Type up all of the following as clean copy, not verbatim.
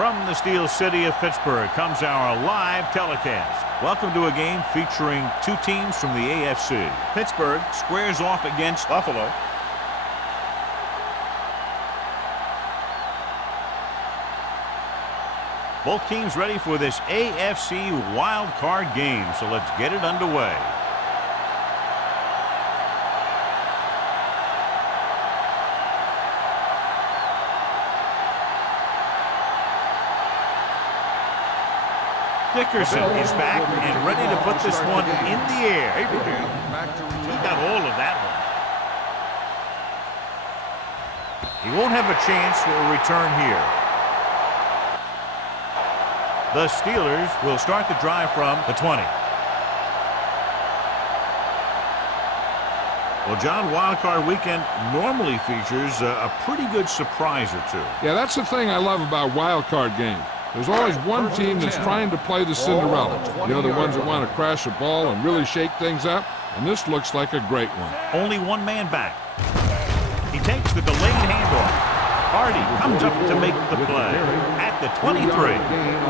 From the Steel City of Pittsburgh comes our live telecast. Welcome to a game featuring two teams from the AFC. Pittsburgh squares off against Buffalo. Both teams ready for this AFC Wildcard game, so let's get it underway. Dickerson is back and ready to put this one in the air. He got all of that one. He won't have a chance for a return here. The Steelers will start the drive from the 20. Well, John, Wildcard Weekend normally features a pretty good surprise or two. Yeah, that's the thing I love about Wildcard games. There's always one team that's trying to play the Cinderella. You know, the ones that want to crash the ball and really shake things up. And this looks like a great one. Only one man back. He takes the delayed handoff. Hardy comes up to make the play at the 23.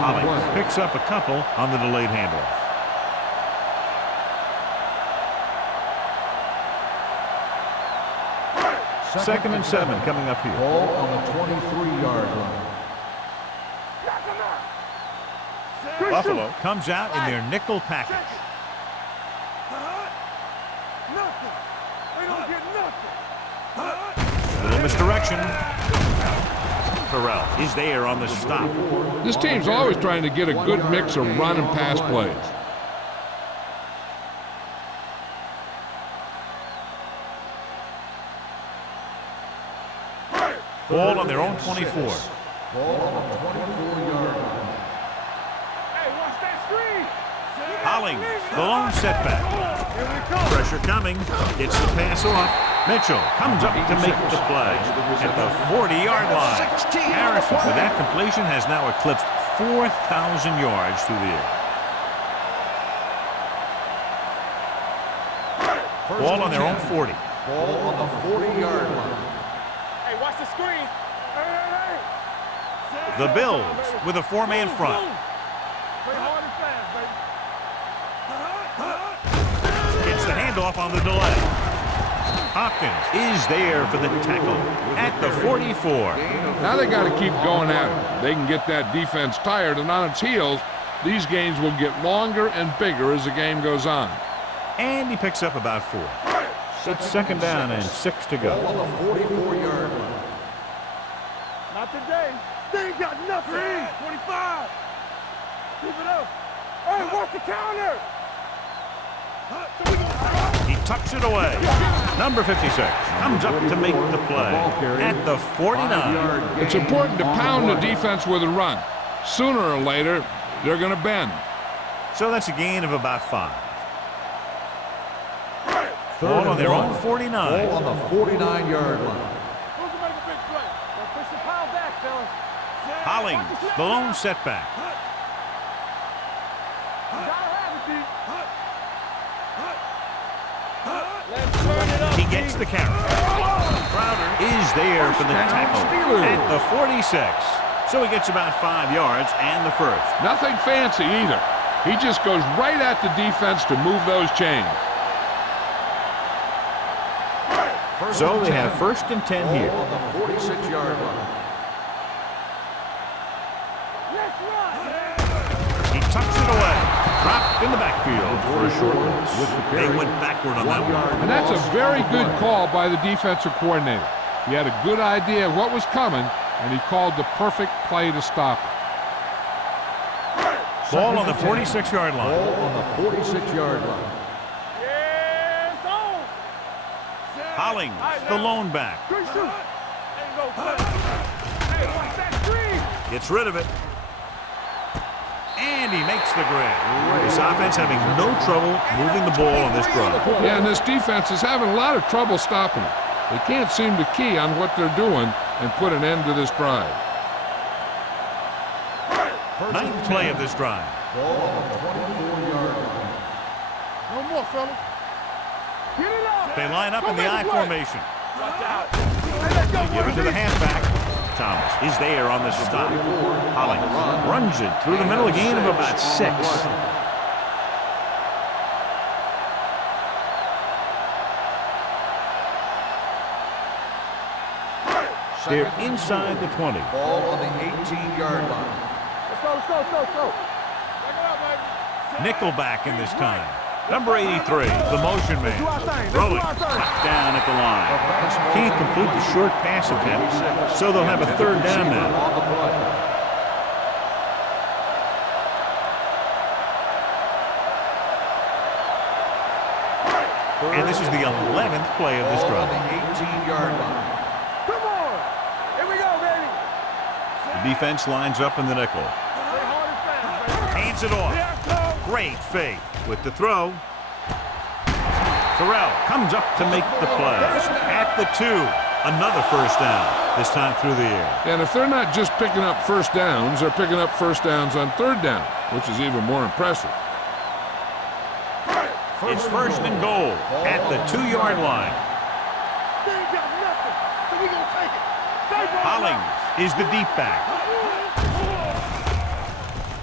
Hollings picks up a couple on the delayed handoff. Second and 7 coming up here. Ball on the 23-yard line. Buffalo comes out in their nickel package. A little misdirection. Terrell is there on the stop. This team's always trying to get a good mix of run and pass plays. Ball on their own 24. Ball on the 24-yard line. Hollings, the lone setback. Pressure coming. Gets the pass off. Mitchell comes up to make the play at the 40-yard line. Harrison, with that completion, has now eclipsed 4,000 yards through the air. Ball on their own 40. Ball on the 40-yard line. Hey, watch the screen. The Bills with a four-man front. Play hard and fast, baby. Gets the handoff on the delay. Hopkins is there for the tackle at the 44. Now they got to keep going at it. They can get that defense tired, and on its heels, these games will get longer and bigger as the game goes on. And he picks up about 4. It's second down and 6 to go. Ball on the 44-yard line. Not today. They ain't got nothing. 25. Keep it up. Hey, watch the counter. He tucks it away. Number 56 comes up to make the play at the 49. It's important to pound the defense with a run. Sooner or later, they're going to bend. So that's a gain of about 5. Ball on their own 49. Ball on the 49-yard line. Who's gonna make a big play? Don't push the pile back, fellas. Hollings, the lone setback. He gets the carry. Crowder is there for the tackle at the 46. So he gets about 5 yards and the first. Nothing fancy either. He just goes right at the defense to move those chains. So they have first and 10 here. Ball on the 46-yard line. He tucks it away. Dropped in the backfield for a short loss. They went backward on that one. And that's a very good call by the defensive coordinator. He had a good idea of what was coming, and he called the perfect play to stop it. Ball on the 46-yard line. Ball on the 46-yard line. Hollings, the lone back. Gets rid of it. And he makes the grab. This offense having no trouble moving the ball on this drive. Yeah, and this defense is having a lot of trouble stopping it. They can't seem to key on what they're doing and put an end to this drive. Ninth play of this drive. Ball on the 24-yard line. No more, fellas. Get it up. They line up in the I formation. Watch out. Give it to the halfback. Thomas is there on the stop. Holling runs it through the middle, a gain of about 6. They're inside the 20. Ball on the 18-yard line. Let's go, let's go, let's go, let's go. Back it up, baby. Nickelback in this time. Number 83, the motion man. Throwing, knocked down at the line. Can't complete the short pass attempt, so they'll have a third down now. On the play. And this is the 11th play of this Ball on drive. the 18-yard line. Come on. Here we go, baby. The defense lines up in the nickel. Stay hard and fast, baby. Hands it off. Here it comes. Great fake with the throw. Terrell comes up to make the play. At the 2, another first down, this time through the air. And if they're not just picking up first downs, they're picking up first downs on third down, which is even more impressive. It's first and goal at the 2-yard line. They ain't got nothing, so we gonna take it. Stay ball Hollings is the deep back.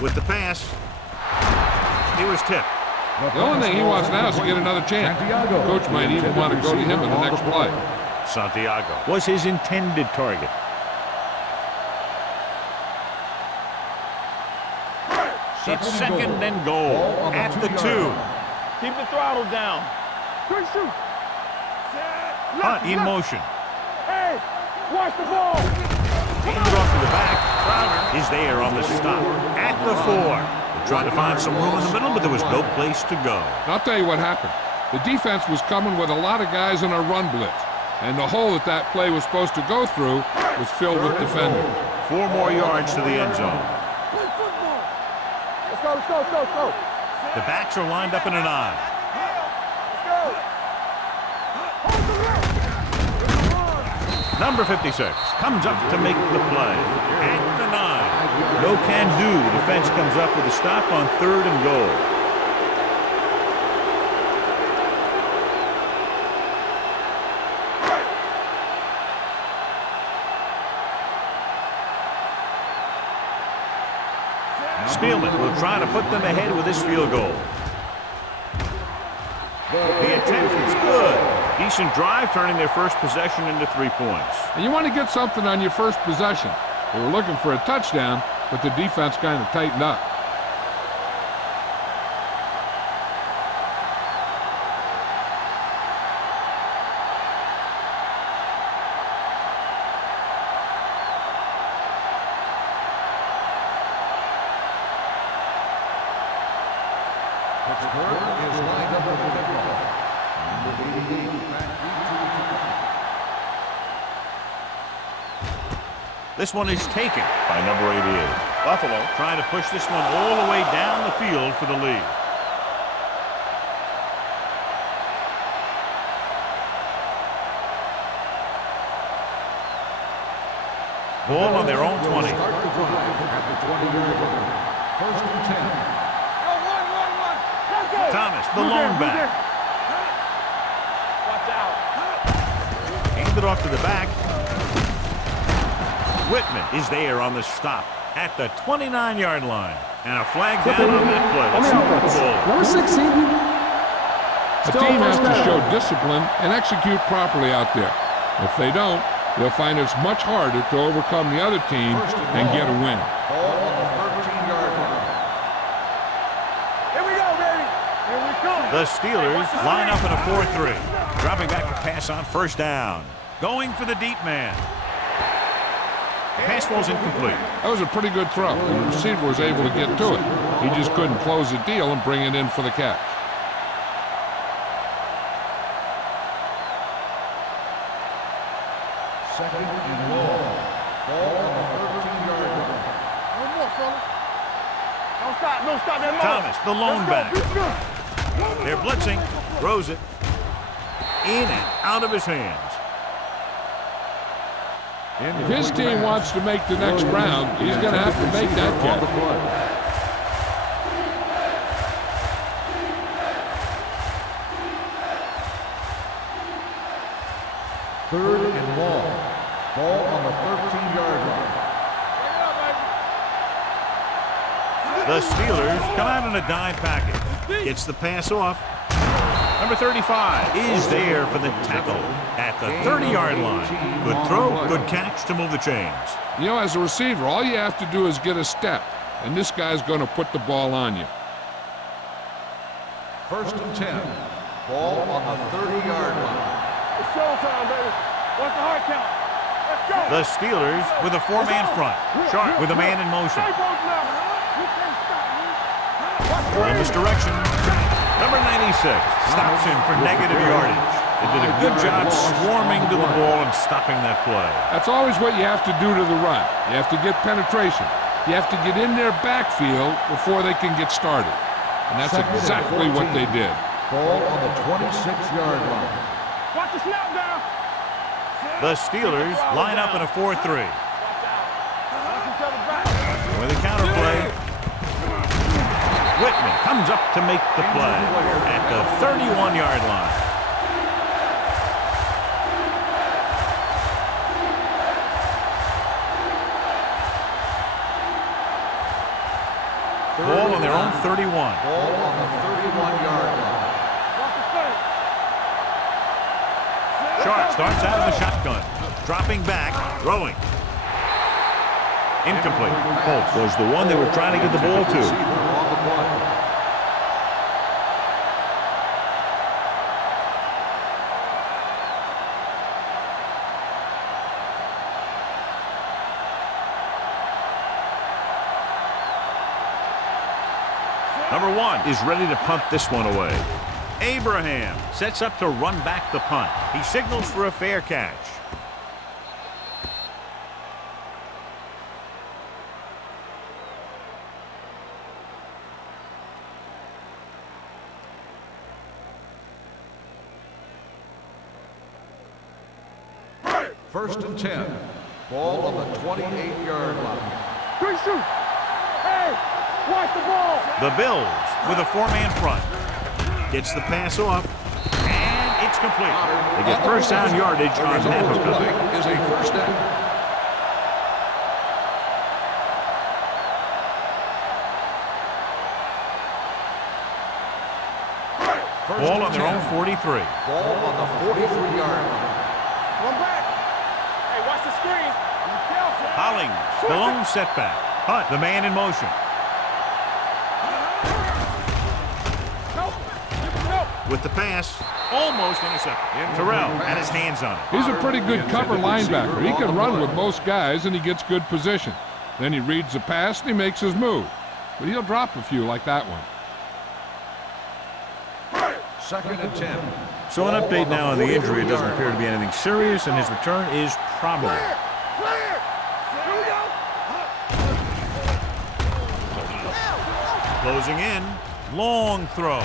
With the pass, he was tipped. The only thing he wants now is to get another chance. Coach might even want to go to him in the next play. Santiago was his intended target. It's second and goal at the 2. Keep the throttle down. Quick shoot. Hunt in motion. Hey, watch the ball. Handed off to the back. Crowder is there on the stop. At the 4. They tried to find some room in the middle, but there was no place to go. I'll tell you what happened. The defense was coming with a lot of guys in a run blitz, and the hole that play was supposed to go through was filled with defenders. 4 more yards to the end zone. Play football. Let's go, let's go, let's go, let's go. The backs are lined up in an I. Let's go. Hold the left. Number 56 comes up to make the play. At the 9. No can do. The defense comes up with a stop on 3rd and goal. Spielman will try to put them ahead with this field goal. The attempt is good. Decent drive, turning their first possession into 3 points. And you want to get something on your first possession. They were looking for a touchdown, but the defense kind of tightened up. Pittsburgh is lined up with the kickoff. Number 88, back This one is taken by number 88. Buffalo trying to push this one all the way down the field for the lead. Ball on their own 20. Start the drive at the 20-yard line. First and 10. Go, one. Let's go. Thomas, the lone back. Watch out. Handed off to the back. Whitman is there on the stop at the 29-yard line. And a flag down on that play. Let's see what the ball. Number 16. The team has to show discipline and execute properly out there. If they don't, they'll find it's much harder to overcome the other team and get a win. Ball on the 13-yard line. Here we go, baby. Here we come. The Steelers line up in a 4-3. Dropping back to pass on first down. Going for the deep man. The pass ball's incomplete. That was a pretty good throw, and the receiver was able to get to it. He just couldn't close the deal and bring it in for the catch. Second and long. Ball on the 13-yard line. One more, fella. Don't stop that long. Thomas, the lone back. They're blitzing. Throws it. In and out of his hands. If his team wants to make the next round, he's going to have to make that catch. Third and long. Ball on the 13-yard line. The Steelers come out in a dime package. Gets the pass off. Number 35 is there for the tackle at the 30-yard line. Good throw, good catch to move the chains. You know, as a receiver, all you have to do is get a step, and this guy's going to put the ball on you. 1st and 10. Ball on the 30-yard line. It's showtime, baby. What's the hard count? Let's go. The Steelers with a four-man front. Sharp with a man in motion. In misdirection. Number 96 stops him for negative yardage. They did a good job swarming to the ball and stopping that play. That's always what you have to do to the run. You have to get penetration. You have to get in their backfield before they can get started. And that's exactly what they did. Ball on the 26-yard line. Watch the snap down. The Steelers line up in a 4-3. With a counter play. Whitman comes up to make the play at the 31-yard line. Ball on their own 31. Ball on the 31-yard line. Sharp starts out of the shotgun. Dropping back, throwing. Incomplete. Holt was the one they were trying to get the ball to. Number 1 is ready to punt this one away. Abraham sets up to run back the punt. He signals for a fair catch. First and 10. Ball on the 28-yard line. Good shoot. Hey, watch the ball. The Bills with a four-man front. Gets the pass off, and it's complete. They get first down yardage on that hookup. Is a first down. Ball on their own 43. Ball on the 43-yard line. One back. Hey, watch the screen. Hollings, the lone setback. Hunt, the man in motion. With the pass, almost intercepted. Terrell had his hands on it. He's a pretty good cover linebacker. He can run with most guys, and he gets good position. Then he reads the pass, and he makes his move. But he'll drop a few like that one. 2nd and 10. So an update now on the injury. It doesn't appear to be anything serious, and his return is probable. Closing in, long throw.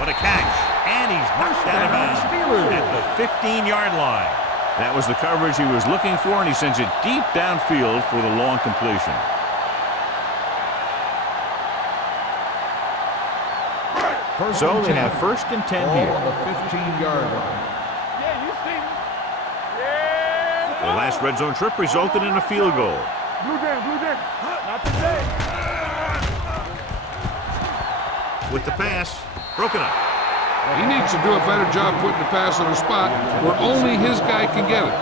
What a catch, and he's knocked out of bounds at the 15-yard line. That was the coverage he was looking for, and he sends it deep downfield for the long completion. So they have 1st and 10 Ball here. on the 15-yard line. Yeah, you see me. Yeah. The last red zone trip resulted in a field goal. Blue down, blue down. Not today. With the pass, broken up. He needs to do a better job putting the pass on a spot where only his guy can get it.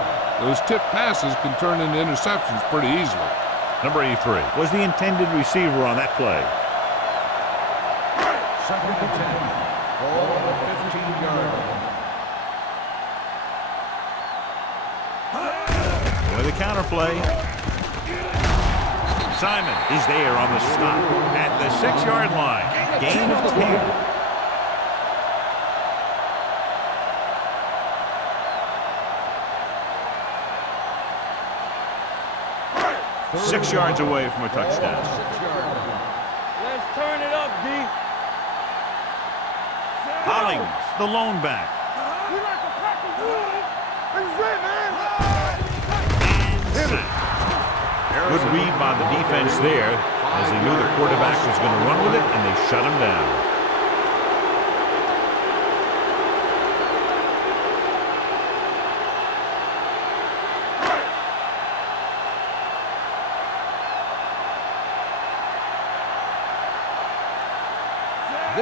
Those tip passes can turn into interceptions pretty easily. Number 83 was the intended receiver on that play. 2nd and 10. Ball on the 15-yard line. With a counter play. Simon is there on the stop at the 6-yard line. Gain of 10. 6 yards away from a touchdown. Let's turn it up, D. Hollings, the lone back. We like the Packers. This is it, man. And sack. Good read by the defense there, as they knew the quarterback was going to run with it, and they shut him down.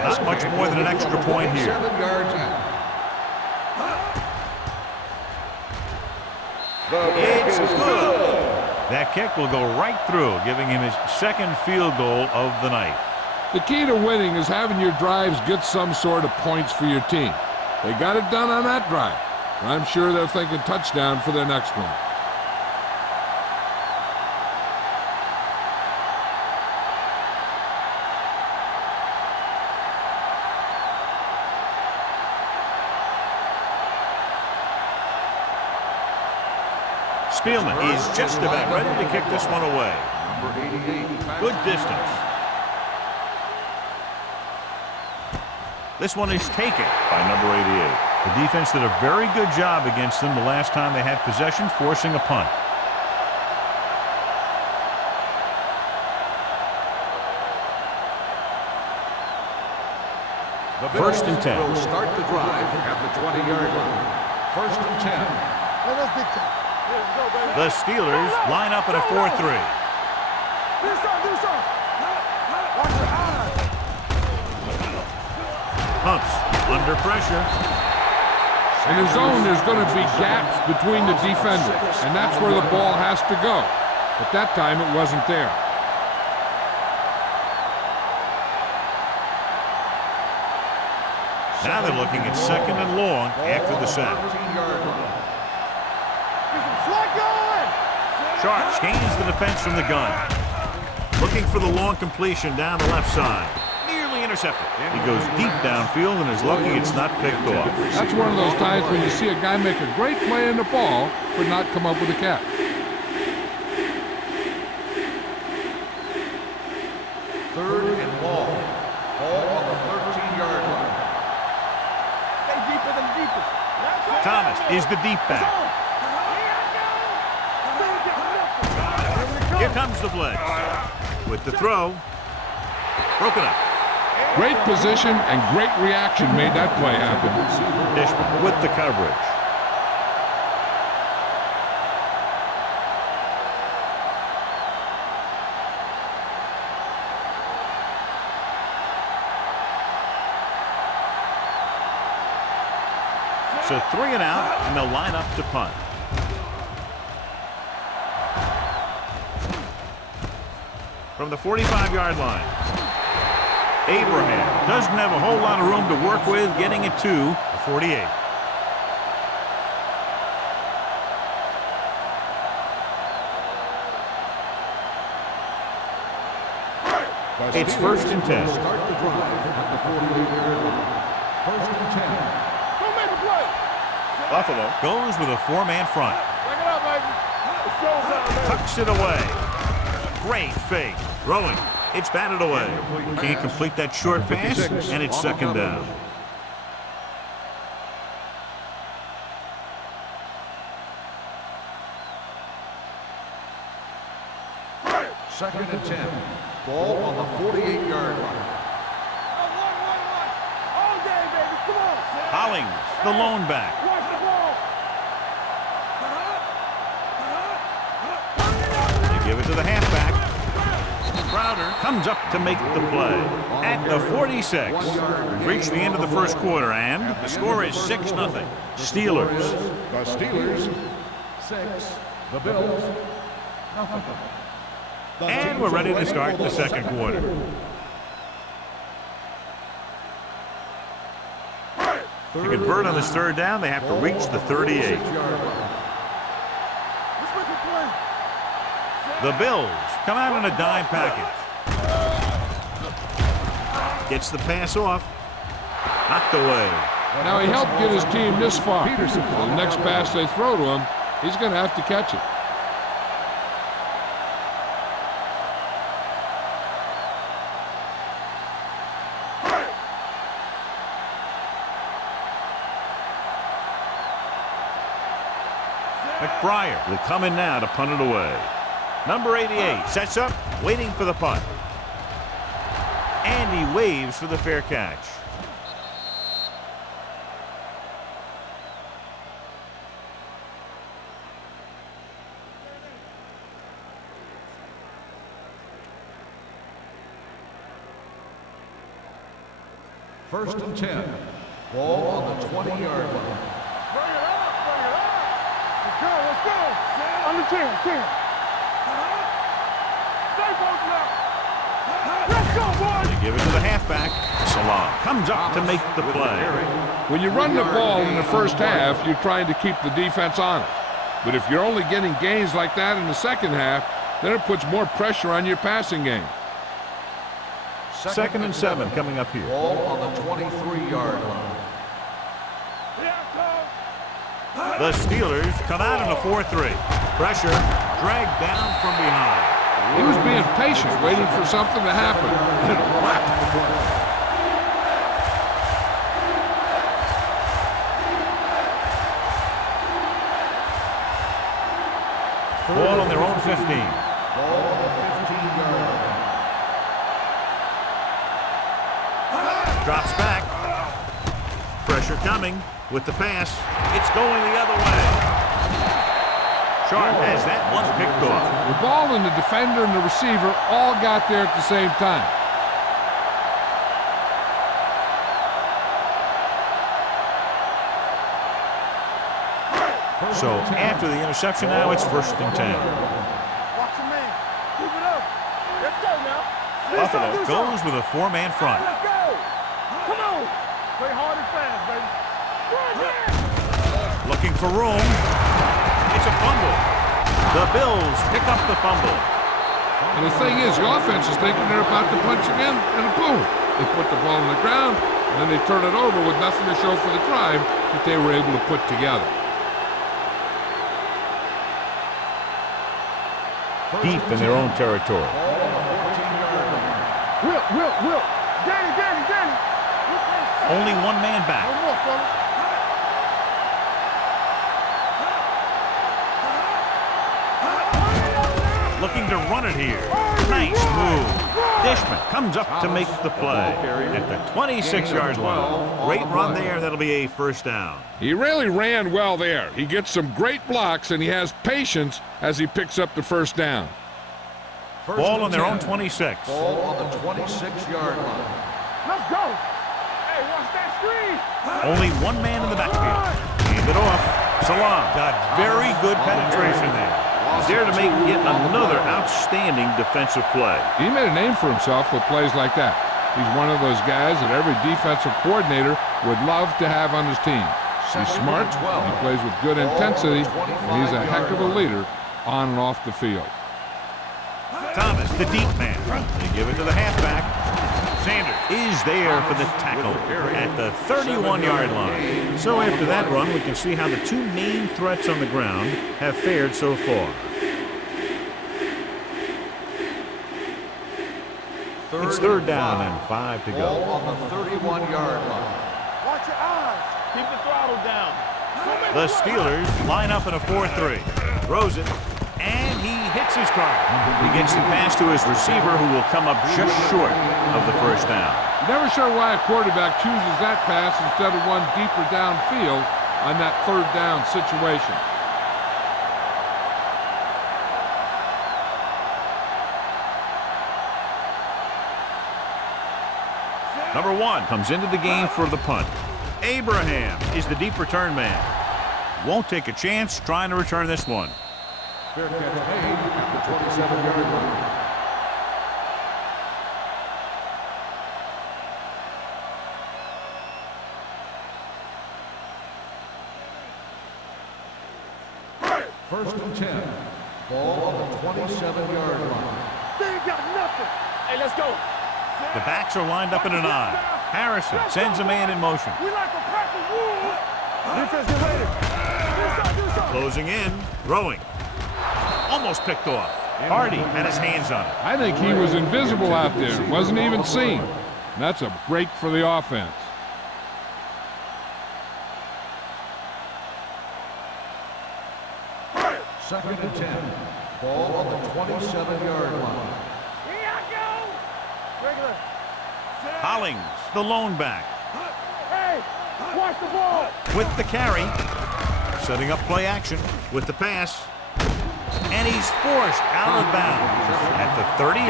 Not much more than an extra point here. 7 yards out. It's good. That kick will go right through, giving him his second field goal of the night. The key to winning is having your drives get some sort of points for your team. They got it done on that drive. And I'm sure they're thinking touchdown for their next one. Spielman is just about ready to kick this one away. Number 88. Good distance. This one is taken by number 88. The defense did a very good job against them the last time they had possession, forcing a punt. The First and 10. will start the drive at the 20-yard line. First and 10. The Steelers line up at a 4-3. Pumps under pressure. In the zone, there's going to be gaps between the defenders, and that's where the ball has to go. But that time, it wasn't there. Now they're looking at second and long after the sack. 13-yard line. Sharp gains the defense from the gun. Looking for the long completion down the left side. Nearly intercepted. He goes deep downfield and is lucky it's not picked off. That's one of those times when you see a guy make a great play in the ball, but not come up with a catch. Third and long. Ball on the 13-yard line. Stay deeper than deepest. Thomas is the deep back. Here comes the blitz. With the throw. Broken up. Great position and great reaction made that play happen. Dishman with the coverage. So 3 and out, and they'll line up to punt. From the 45-yard line. Abraham doesn't have a whole lot of room to work with, getting it to the 48. It's first and 10. Start the drive at the 48-yard line. First and 10. Don't make a play. Buffalo goes with a 4-man front. Bring it up, baby. The show's out, baby. Tucks it away. Great fake. Throwing. It's batted away. Can't complete that short pass, and it's second down. Second and 10. Ball on the 48-yard line. All day, baby. Come on. Hollings, the lone back. Watch the ball. They give it to the halfback. Crowder comes up to make the play. At the 46. We've reached the end of the first quarter, and the score is 6-0. Steelers. The Steelers, 6. The Bills, nothing. And we're ready to start the second quarter. To convert on this third down, they have to reach the 38. The Bills come out in a dime package. Gets the pass off. Knocked away. Now, he helped get his team this far. The next pass they throw to him, he's going to have to catch it. McBriar will come in now to punt it away. Number 88 sets up, waiting for the punt. And he waves for the fair catch. First and 10. Ball on the 20-yard line. Bring it up, bring it up. Let's go, let's go. On the 10. Stay posted up. Let's go, boys. They give it to the halfback. Salam comes up to make the play. When you run the ball in the first half, you're trying to keep the defense on it. But if you're only getting gains like that in the second half, then it puts more pressure on your passing game. Second and 7 coming up here. Ball on the 23-yard line. The Steelers come out in a 4-3. Pressure dragged down from behind. He was being patient, waiting for something to happen. Ball on their own 15. Ball on the 15-yard line. Drops back. Pressure coming with the pass. It's going the other way. Sharp has that one picked off. The ball and the defender and the receiver all got there at the same time. So after the interception now, it's first and 10. Watch your man. Keep it up. Let's go now. Buffalo goes with a 4-man front. Let's go. Come on. Play hard and fast, baby. Run there. Looking for room. It's a fumble. The Bills pick up the fumble. And the thing is, the offense is thinking they're about to punch again, and boom, they put the ball on the ground, and then they turn it over with nothing to show for the drive that they were able to put together. Deep in their own territory. Will. Danny. Only one man back. No more, fella. Looking to run it here. Nice move. Dishman comes up to make the play at the 26-yard line. Great run there. That'll be a first down. He really ran well there. He gets some great blocks, and he has patience as he picks up the first down. Ball on their own 26. Ball on the 26-yard line. Let's go. Hey, watch that screen. Only one man in the backfield. Hand it off. Salam got very good penetration there. He's there to make yet another outstanding defensive play. He made a name for himself with plays like that. He's one of those guys that every defensive coordinator would love to have on his team. He's smart, he plays with good intensity, and he's a heck of a leader on and off the field. Thomas, the deep man. They give it to the halfback. Sanders is there for the tackle at the 31-yard line. So after that run, we can see how the two main threats on the ground have fared so far. It's third down and 5 to go. Ball on the 31-yard line. Watch your eyes. Keep the throttle down. The Steelers line up in a 4-3. Throws it, and he hits his target. He gets the pass to his receiver, who will come up just short of the first down. Never sure why a quarterback chooses that pass instead of one deeper downfield on that third down situation. Number 1 comes into the game for the punt. Abraham is the deep return man. Won't take a chance trying to return this one. Fair catch made at the 27-yard line. First and 10. Ball on the 27-yard line. They ain't got nothing. Hey, let's go. The backs are lined up in an I. Harrison sends a man in motion. We like a pack of wolves. Defense, get ready. Do something. Closing in, throwing. Almost picked off. Hardy had his hands on it. I think he was invisible out there. Wasn't even seen. And that's a break for the offense. Second and 10. Ball on the 27-yard line. Here I go. Regular. Hollings, the lone back, Hey, watch the ball. with the carry. Setting up play action with the pass. And he's forced out of bounds at the 38.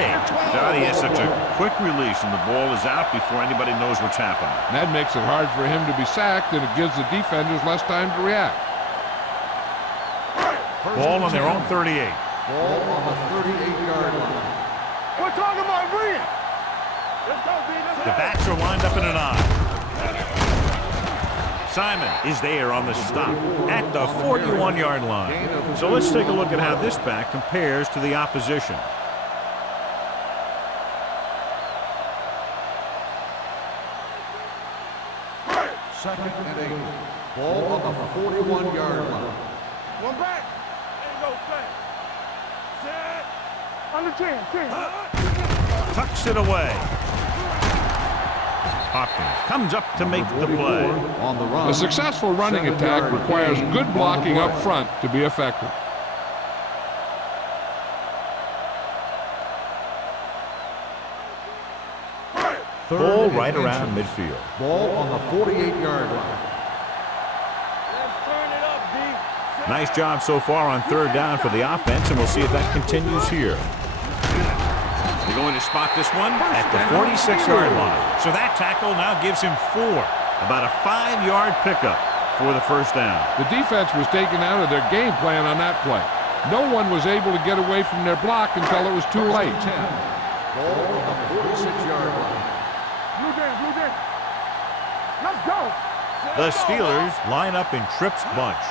Johnny has such a quick release, and the ball is out before anybody knows what's happening. And that makes it hard for him to be sacked, and it gives the defenders less time to react. Ball on their own 38. Ball on the 38-yard line. We're talking about Reed. Let's go, B. The backs are lined up in an eye. Simon is there on the stop at the 41-yard line. So let's take a look at how this back compares to the opposition. Second and 8. Ball on the 41-yard line. One back. There you go, play. Set. Under 10. Tucks it away. Hopkins comes up to make the play. On the run. A successful running attack requires good blocking up front to be effective. Ball right around midfield. Ball on the 48-yard line. Let's turn it up, D. Nice job so far on third down for the offense, and we'll see if that continues here. They're going to spot this one at the 46-yard line. So that tackle now gives him 4. About a 5-yard pickup for the first down. The defense was taken out of their game plan on that play. No one was able to get away from their block until it was too late. 10. Ball on the 46-yard line. Blue game. Let's go. The Steelers line up in Tripp's bunch.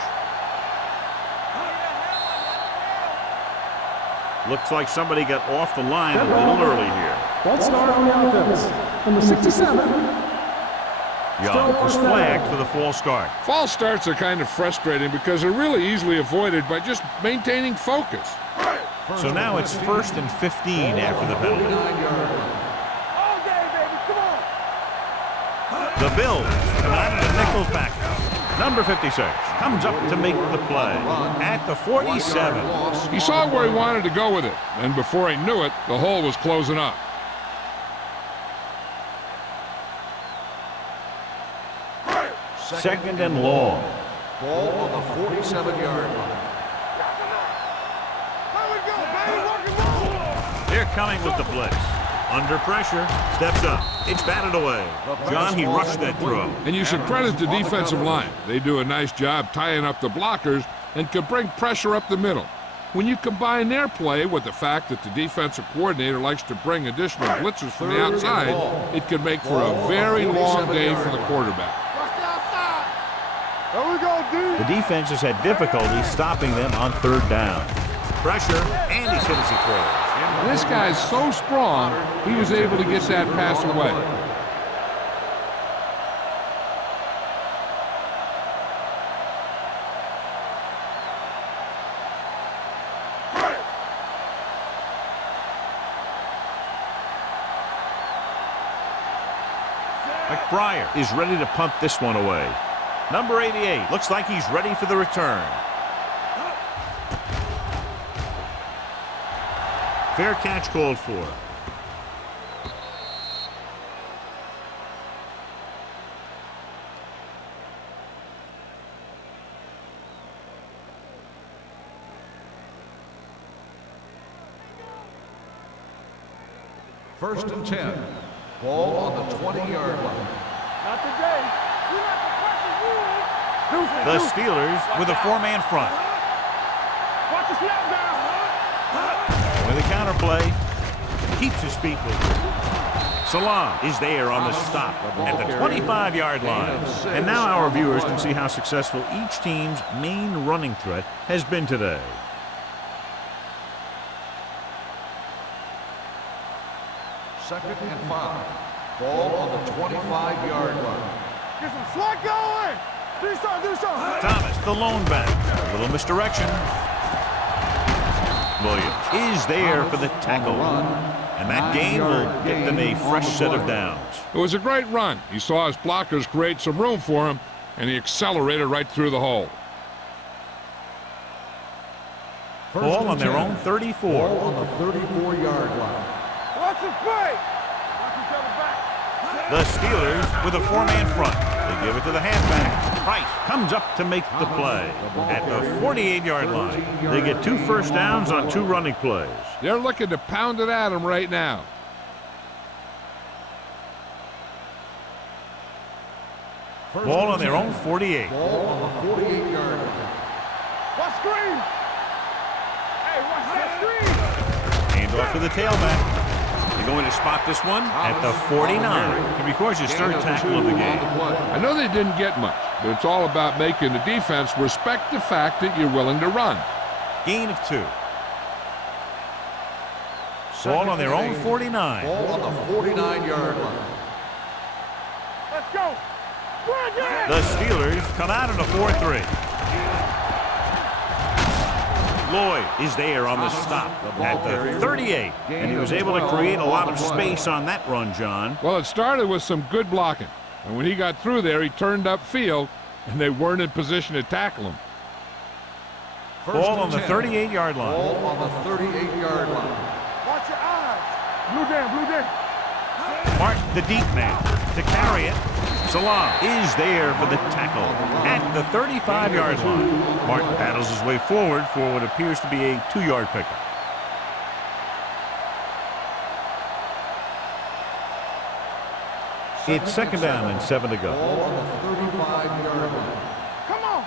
Looks like somebody got off the line a little early here. False start on the offense. Number 67. Young was flagged for the false start. False starts are kind of frustrating because they're really easily avoided by just maintaining focus. So now it's 1st and 15 after the penalty. 49-yard line. All day, baby. Come on. The Bills come out of the nickel back. Number 56 comes up to make the play at the 47. He saw where he wanted to go with it, and before he knew it, the hole was closing up. Second and long. Ball on the 47-yard line. Here we go, baby. Rock and roll. They're coming with the blitz. Under pressure, steps up. It's batted away. John, he rushed that throw. And you should credit the defensive line. They do a nice job tying up the blockers and can bring pressure up the middle. When you combine their play with the fact that the defensive coordinator likes to bring additional blitzers from the outside, it can make for a very long day for the quarterback. Watch the outside. There we go, D. The defense has had difficulty stopping them on third down. Pressure, and he's hit as he throws. This guy's so strong, he was able to get that pass away. McBriar is ready to punt this one away. Number 88 looks like he's ready for the return. Fair catch called for. First and 10. Ball on the 20-yard line. Not today. You like the pressure, The Steelers with a 4-man front. Watch the snap down. With a counterplay, keeps his feet moving. Salam is there on the stop at the 25-yard line. And now our viewers can see how successful each team's main running threat has been today. Second and 5. Ball on the 25-yard line. Get some slack going. Do something. Thomas, the lone back. A little misdirection. Williams is there for the tackle. And that gain will get them a fresh set of downs. It was a great run. He saw his blockers create some room for him, and he accelerated right through the hole. Ball on their own 34. Ball on the 34-yard line. Watch the play. Watch each other back. The Steelers with a 4-man front. They give it to the halfback. Price comes up to make the play at the 48-yard line. They get 2 first downs on 2 running plays. They're looking to pound it at him right now. Ball on their own 48. Ball on the 48-yard line. Watch screen. Hey, watch that screen. Hand off to the tailback. They're going to spot this one at the 49. He records his 3rd tackle of the game. I know they didn't get much, but it's all about making the defense respect the fact that you're willing to run. Gain of 2. Ball on their own 49. Ball on the 49-yard line. Let's go. The Steelers come out in a 4-3. Lloyd is there on the stop at the 38, and he was able to create a lot of space on that run, John. Well, it started with some good blocking, and when he got through there, he turned upfield, and they weren't in position to tackle him. Ball on the 38-yard line. Ball on the 38-yard line. Watch your eyes. Blue down, blue down. Mark, the deep man, to carry it. Salam is there for the tackle at the 35-yard line. Martin paddles his way forward for what appears to be a 2-yard pickup. It's 2nd down and 7 to go. Ball on the 35-yard line. Come on.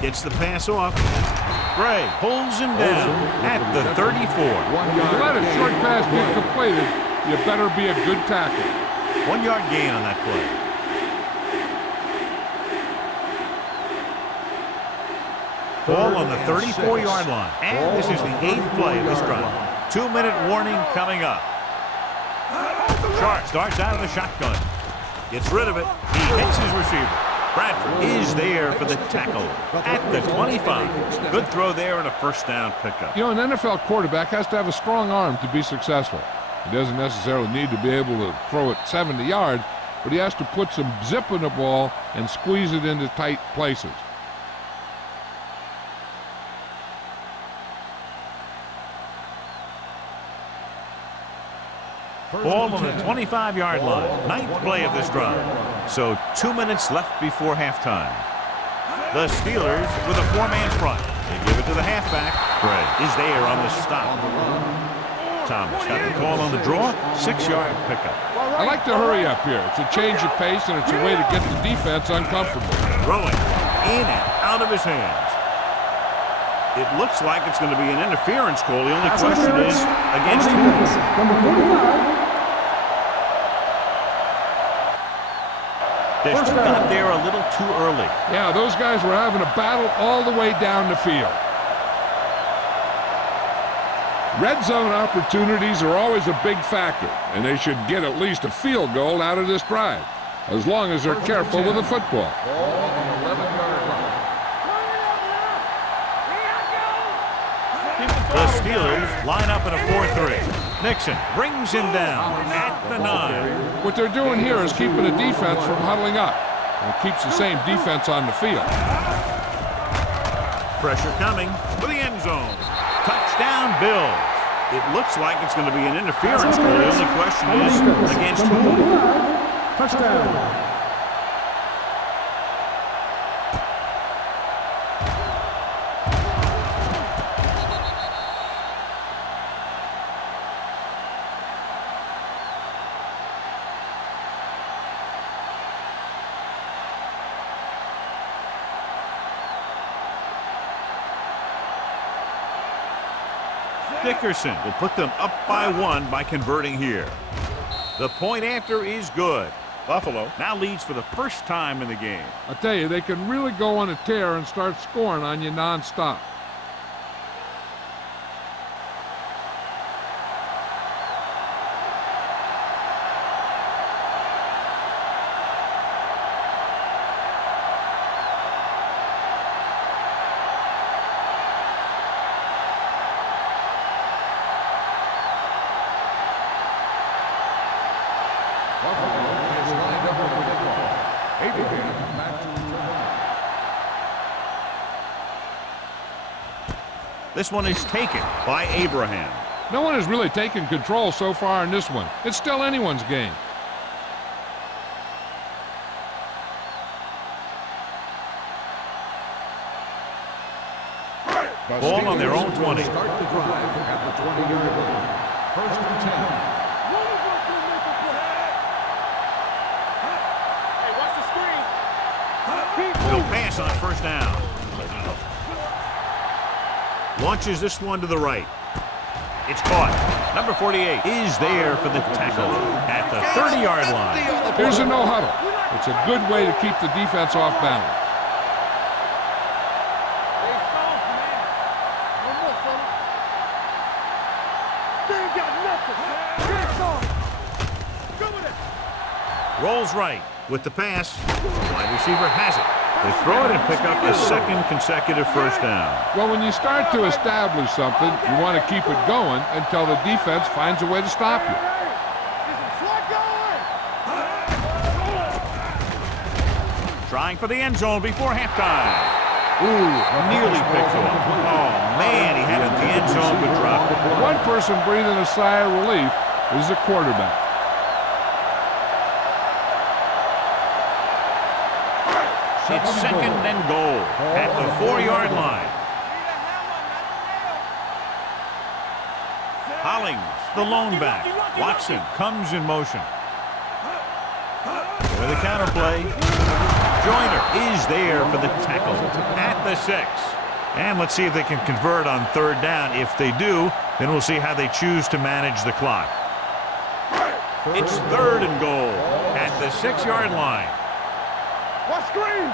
Gets the pass off. Gray pulls him down at the 34. If you let a short pass get completed, you better be a good tackle. 1-yard gain on that play. Ball on the 34-yard line. And this is the 8th play of this drive. 2-minute warning coming up. Sharp starts out of the shotgun. Gets rid of it. He hits his receiver. Bradford is there for the tackle at the 25. Good throw there and a 1st down pickup. You know, an NFL quarterback has to have a strong arm to be successful. He doesn't necessarily need to be able to throw it 70 yards, but he has to put some zip in the ball and squeeze it into tight places. Ball on the 25-yard line. 9th play of this drive. So 2 minutes left before halftime. The Steelers with a 4-man front. They give it to the halfback. Gray is there on the stop. Thomas got the call on the draw. 6-yard pickup. I like to hurry up here. It's a change of pace, and it's a way to get the defense uncomfortable. Throwing in and out of his hands. It looks like it's going to be an interference call. The only question is against who? Number 45. They just got there a little too early. Yeah, those guys were having a battle all the way down the field. Red zone opportunities are always a big factor, and they should get at least a field goal out of this drive, as long as they're careful with the football. Ball on the 11-yard line. The Steelers line up in a 4-3. Nixon brings him down at the 9. What they're doing here is keeping the defense from huddling up. And it keeps the same defense on the field. Pressure coming for the end zone. Touchdown, Bills. It looks like it's going to be an interference call. The only question is against who? Touchdown. Dickerson will put them up by 1 by converting here. The point after is good. Buffalo now leads for the first time in the game. I tell you, they can really go on a tear and start scoring on you nonstop. This one is taken by Abraham. No one has really taken control so far in this one. It's still anyone's game. Ball on their own 20. Start the drive at the 20-yard line. First and 10. Hey, watch the screen. No pass on first down. Launches this one to the right. It's caught. Number 48 is there for the tackle at the 30-yard line. Here's a no huddle. It's a good way to keep the defense off balance. Hey, soft, man. One more, fella. They ain't got nothing. Get soft. Come with it. Rolls right with the pass. Wide receiver has it. They throw it and pick up a second consecutive first down. Well, when you start to establish something, you want to keep it going until the defense finds a way to stop you. Trying for the end zone before halftime. Ooh, nearly picked off. Oh, man, he had it in the end zone but dropped it. One person breathing a sigh of relief is the quarterback. It's second and goal at the 4-yard line. Hollings, the lone back. Watson comes in motion. With a counterplay. Joyner is there for the tackle at the 6. And let's see if they can convert on third down. If they do, then we'll see how they choose to manage the clock. It's third and goal at the 6-yard line. What screen?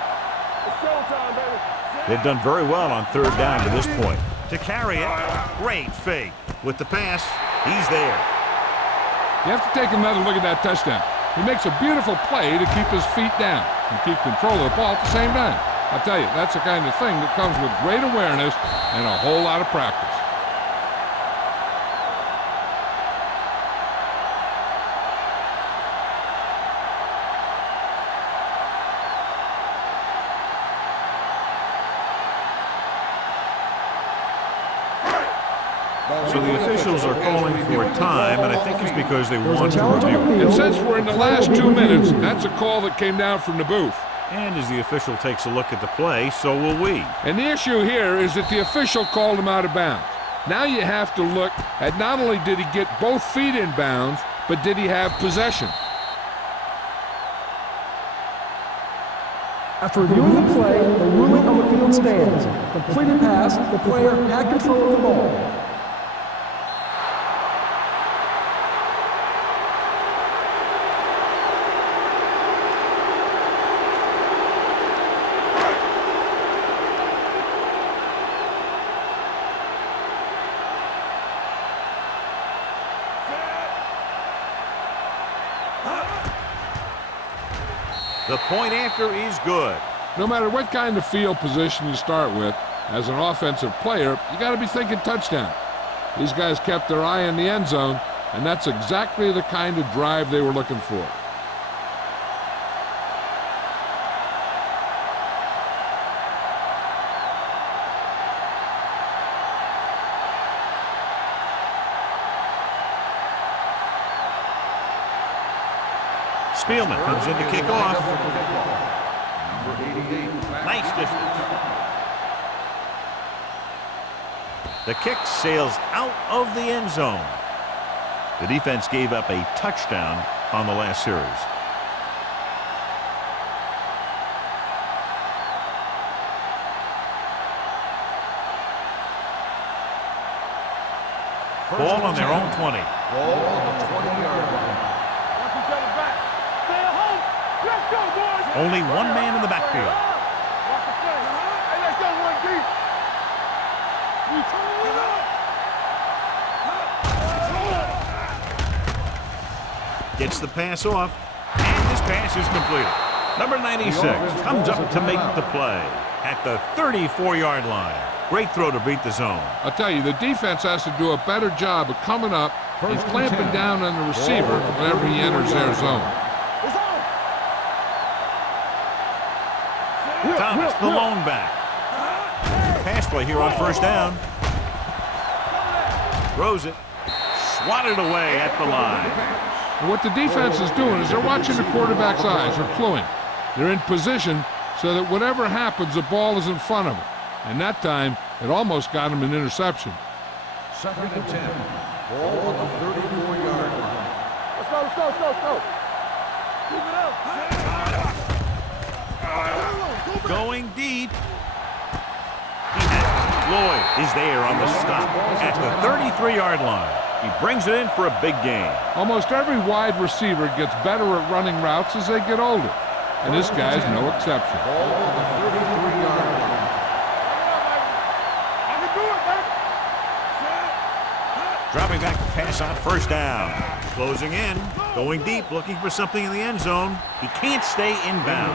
It's showtime, baby. They've done very well on third down to this point. To carry it, great fake. With the pass, he's there. You have to take another look at that touchdown. He makes a beautiful play to keep his feet down and keep control of the ball at the same time. I'll tell you, that's the kind of thing that comes with great awareness and a whole lot of practice. So the officials are calling for time, and I think it's because they want to review it. And since we're in the last 2 minutes, that's a call that came down from the booth. And as the official takes a look at the play, so will we. And the issue here is that the official called him out of bounds. Now you have to look at not only did he get both feet in bounds, but did he have possession? After reviewing the play, the ruling on the field stands. Completed pass, the player had control of the ball. The point after is good. No matter what kind of field position you start with, as an offensive player, you got to be thinking touchdown. These guys kept their eye on the end zone, and that's exactly the kind of drive they were looking for. Spielman comes in to kick off. Number 88. Nice distance. The kick sails out of the end zone. The defense gave up a touchdown on the last series. Ball on their own 20. Ball on the 20-yard line. Watch each other back. Stay at home. Let's go, boys. Only one man in the backfield. Watch the play. Hey, let's go one deep. We turn it up. Gets the pass off, and this pass is completed. Number 96 comes up to make the play at the 34-yard line. Great throw to beat the zone. I'll tell you, the defense has to do a better job of coming up and clamping down on the receiver whenever he enters their zone. Thomas, the lone back. Pass play here on first down. Throws it. Swatted away at the line. And what the defense is doing is they're watching the quarterback's eyes. They're cluing. They're in position so that whatever happens, the ball is in front of them. And that time, It almost got him an interception. 2nd and 10. Ball on the 34-yard line. Let's go, let's go, let's go, let's go. Keep it up. Going deep. He has it. Lloyd is there on the stop at the 33-yard line. He brings it in for a big gain. Almost every wide receiver gets better at running routes as they get older, and this guy's no exception. Ball on the 33-yard line. I can do it, man. Dropping back to pass on first down. Closing in. Going deep, looking for something in the end zone. He can't stay inbound.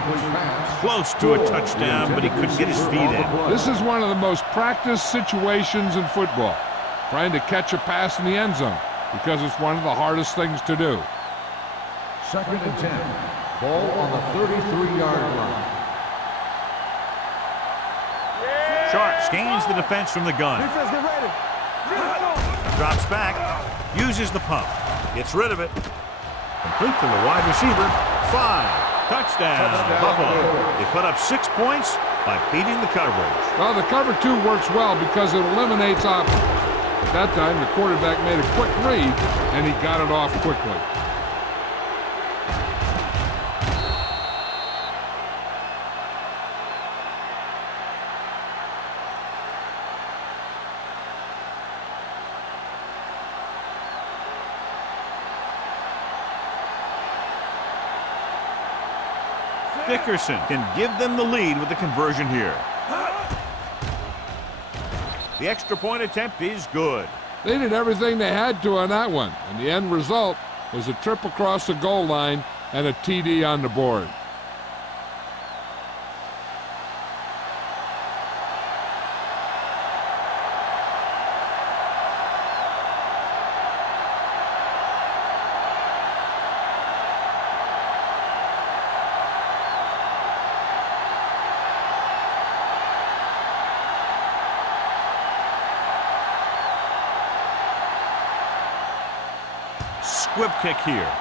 Close to a touchdown, but he couldn't get his feet in. This is one of the most practiced situations in football, trying to catch a pass in the end zone, because it's one of the hardest things to do. 2nd and 10. Ball on the 33-yard line. Sharp scans the defense from the gun. Defense, get ready. Drops back. Uses the pump. Gets rid of it. Complete to the wide receiver. 5. Touchdown. Buffalo. They put up 6 points by beating the coverage. Well, the cover 2 works well because it eliminates options. At that time, the quarterback made a quick read, and he got it off quickly. Dickerson can give them the lead with the conversion here. The extra point attempt is good. They did everything they had to on that one, and the end result was a trip across the goal line and a TD on the board. Squib kick here.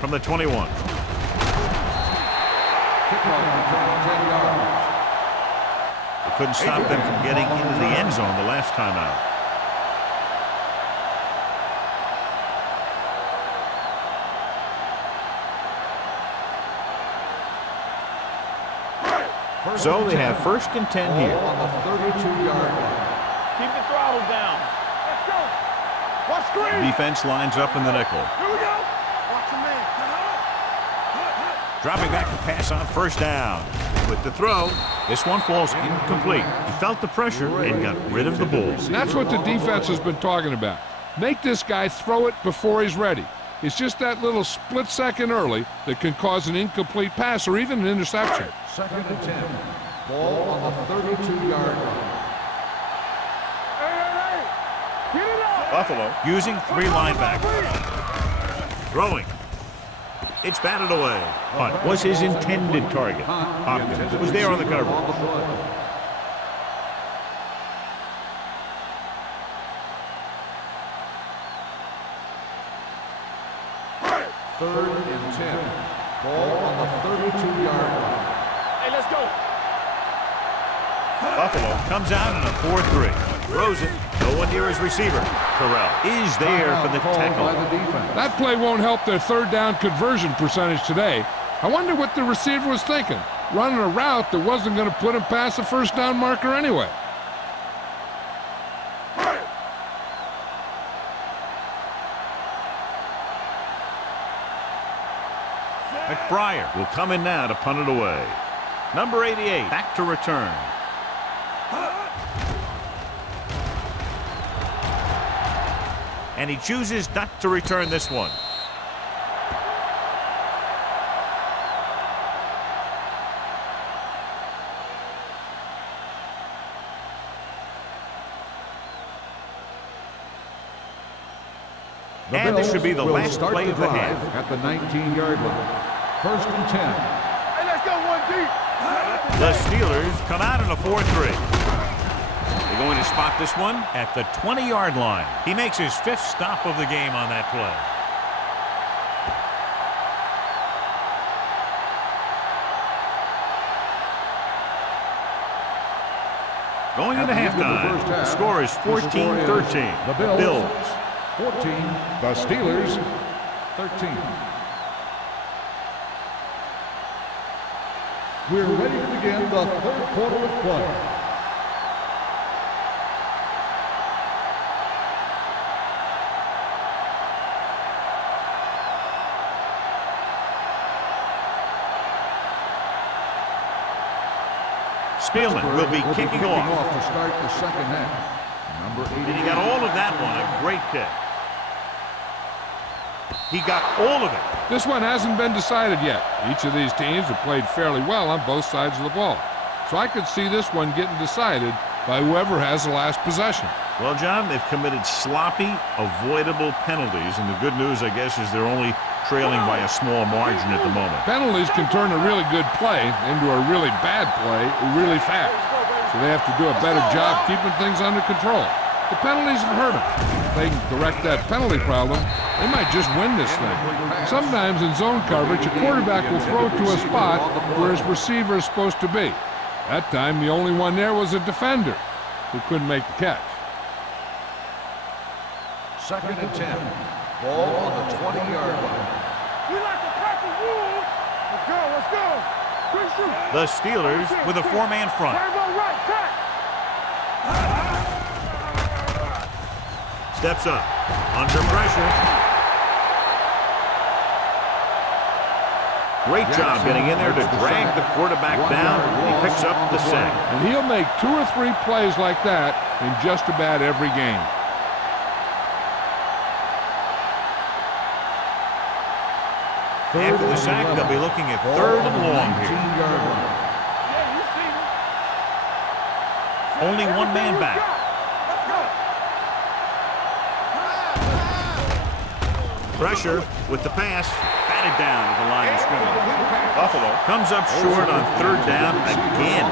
From the 21. They couldn't stop them from getting into the end zone the last time out. So they have 1st and 10 here. On the 32-yard line. Keep the throttle down. Let's go. Watch screen. Defense lines up in the nickel. Here we go. Watch the man. Dropping back to pass on first down. With the throw, this one falls incomplete. He felt the pressure and got rid of the ball. That's what the defense has been talking about. Make this guy throw it before he's ready. It's just that little split second early that can cause an incomplete pass or even an interception. 2nd and 10. Ball on the 32-yard line. Get it up. Buffalo using 3 linebackers. Throwing. It's batted away. Hunt was his intended target. Hopkins was there on the cover. On the play. Third and 10. Ball on the 32-yard line. Hey, let's go. Buffalo comes out in a 4-3. Throws it. No one near his receiver. Terrell is there for the tackle. By the defense. That play won't help their third down conversion percentage today. I wonder what the receiver was thinking, running a route that wasn't going to put him past the first down marker anyway. McBriar will come in now to punt it away. Number 88 back to return. And he chooses not to return this one. And this should be the last play of the half. At the 19-yard line. 1st and 10. Hey, let's go one deep. The Steelers come out in a 4-3. They're going to spot this one at the 20-yard line. He makes his 5th stop of the game on that play. Going into halftime, the score is 14-13. The Bills 14, the Steelers 13. We're ready to begin the third quarter of play. Spielman will be kicking off. To start the second half. Number 80. And he got all of that one. A great kick. He got all of it. This one hasn't been decided yet. Each of these teams have played fairly well on both sides of the ball. So I could see this one getting decided by whoever has the last possession. Well, John, they've committed sloppy, avoidable penalties. And the good news, I guess, is they're only trailing by a small margin at the moment. Penalties can turn a really good play into a really bad play really fast. So they have to do a better job keeping things under control. The penalties have hurt them. If they can correct that penalty problem, they might just win this thing. Sometimes in zone coverage, a quarterback will throw to a spot where his receiver is supposed to be. That time, the only one there was a defender who couldn't make the catch. 2nd and 10. Ball on the 20-yard line. We like to crack the rules. Let's go, let's go. Quick shoot. The Steelers with a four-man front. Turn right, crack. Steps up. Under pressure. Great job getting in there to drag the quarterback down. He picks up the sack. And he'll make 2 or 3 plays like that in just about every game. After the sack, they'll be looking at 3rd and long here. Only one man back. Pressure with the pass. Batted down at the line of scrimmage. Buffalo comes up short on 3rd down again.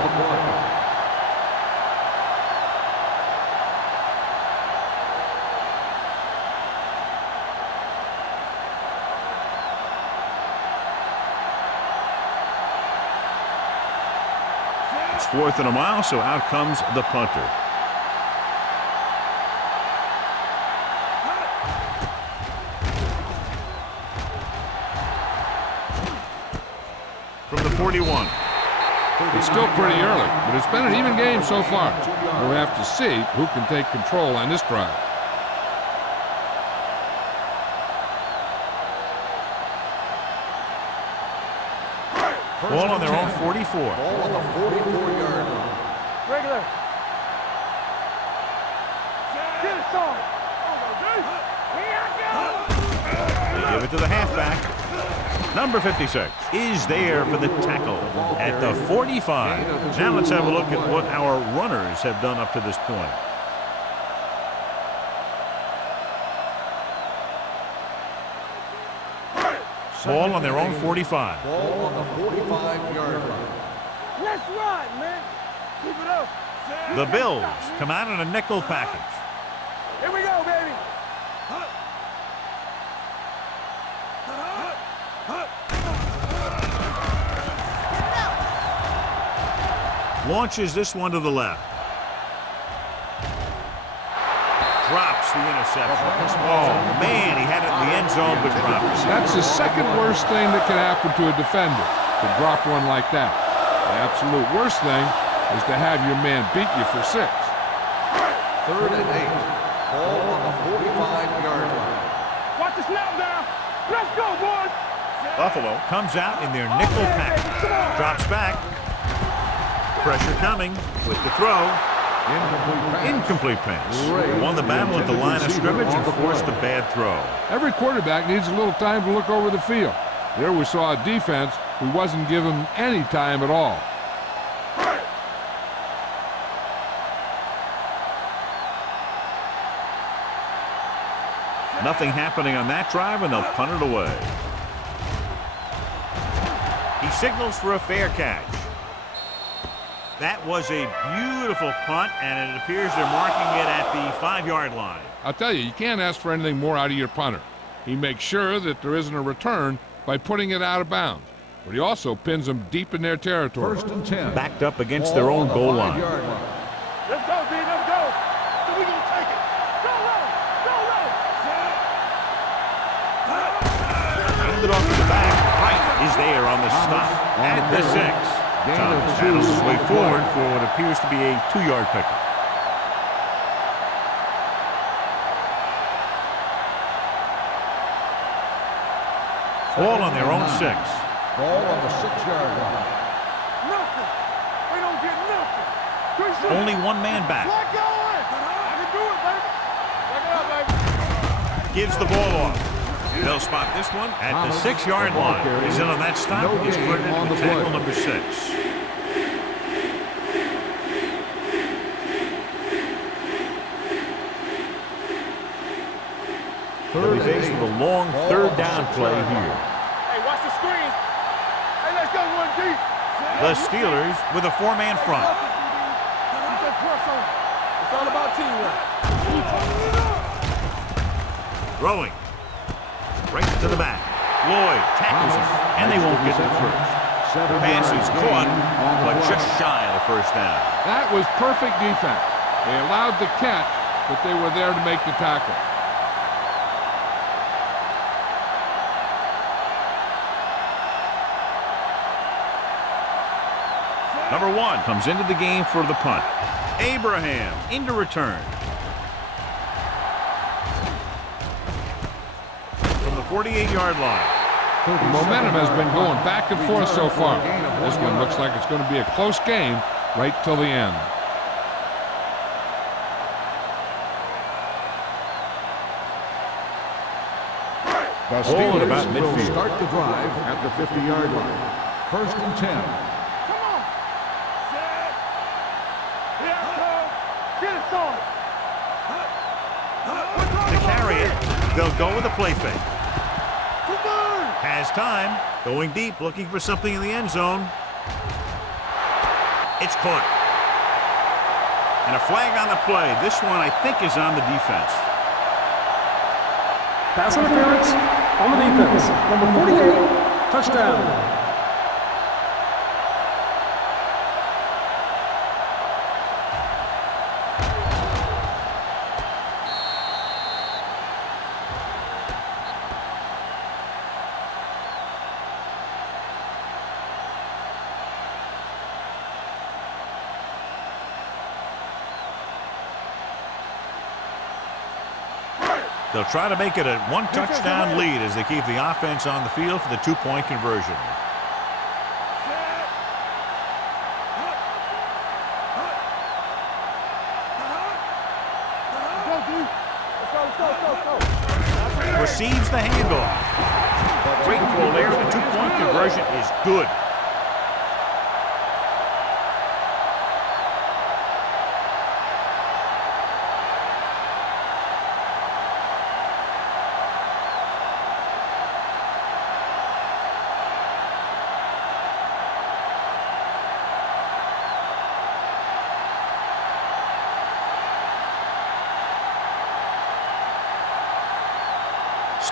It's 4th and a mile, so out comes the punter. From the 41. It's still pretty early, but it's been an even game so far. We'll have to see who can take control on this drive. Ball on their own 44. Ball on the 44-yard line. Regular. Get it, son. They give it to the halfback. Number 56 is there for the tackle at the 45. Now let's have a look at what our runners have done up to this point. Ball on their own 45. Ball on the 45-yard line. Let's ride, man. Keep it up. The Bills come out in a nickel package. Here we go, baby. Launches this one to the left. Drops the interception. Oh, man, he had it in the end zone, but dropped it. That's the second worst thing that can happen to a defender, to drop one like that. The absolute worst thing is to have your man beat you for 6. 3rd and 8. Ball on the 45-yard line. Watch the snap down. Let's go, boys. Buffalo comes out in their nickel package. Drops back. Pressure coming with the throw. Incomplete pass. Won the battle at the line of scrimmage and forced a bad throw. Every quarterback needs a little time to look over the field. There we saw a defense who wasn't given any time at all. Nothing happening on that drive, and they'll punt it away. He signals for a fair catch. That was a beautiful punt, and it appears they're marking it at the 5-yard line. I'll tell you, you can't ask for anything more out of your punter. He makes sure that there isn't a return by putting it out of bounds, but he also pins them deep in their territory. 1st and 10. Backed up against their own goal line. Let's there on the stop at the 6. Thomas handles his way forward for what appears to be a 2-yard pickup. Ball on their own 6. Ball on the 6-yard line. Nothing. They don't get nothing. Good shit. Only one man back. Let go it. I can do it, baby. Check it out, baby. Gives the ball off. They'll spot this one at the 6-yard line. He's in on that stop. It's credited with tackle number 6. They'll be faced with a long 3rd down play here. Hey, watch the screens. Hey, let's go one deep. The Steelers with a 4-man front. It's all about teamwork. Throwing. Right to the back. Lloyd tackles him, and they won't get the first. Pass is caught, but just shy of the 1st down. That was perfect defense. They allowed the catch, but they were there to make the tackle. Number 1 comes into the game for the punt. Abraham into return. From the 48-yard line. The momentum has been going back and forth so far. This one looks like it's going to be a close game right till the end. The Steelers will start the drive at the 50-yard line. 1st and 10. Come on. Set. Yeah, go. Get it on. To carry it, they'll go with a play fake. Has time. Going deep, looking for something in the end zone. It's caught. And a flag on the play. This one, I think, is on the defense. Pass interference on the defense. Number 48, touchdown. They'll try to make it a 1-touchdown lead as they keep the offense on the field for the 2-point conversion. Receives the handoff. Great call there. The 2-point conversion is good.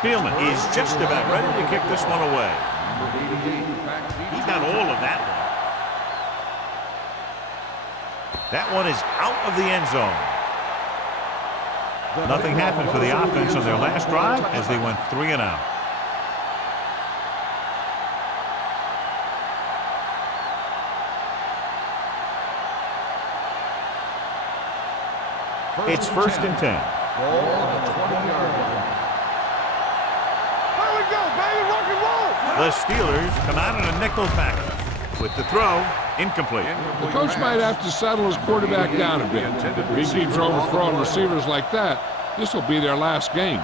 Spielman is just about ready to kick this one away. He got all of that one. That one is out of the end zone. Nothing happened for the offense on their last drive as they went 3 and out. It's 1st and 10. Ball on the 20-yard line. The Steelers come out in a nickel package with the throw incomplete. The coach might have to settle his quarterback down a bit. If he keeps overthrowing receivers like that, this will be their last game.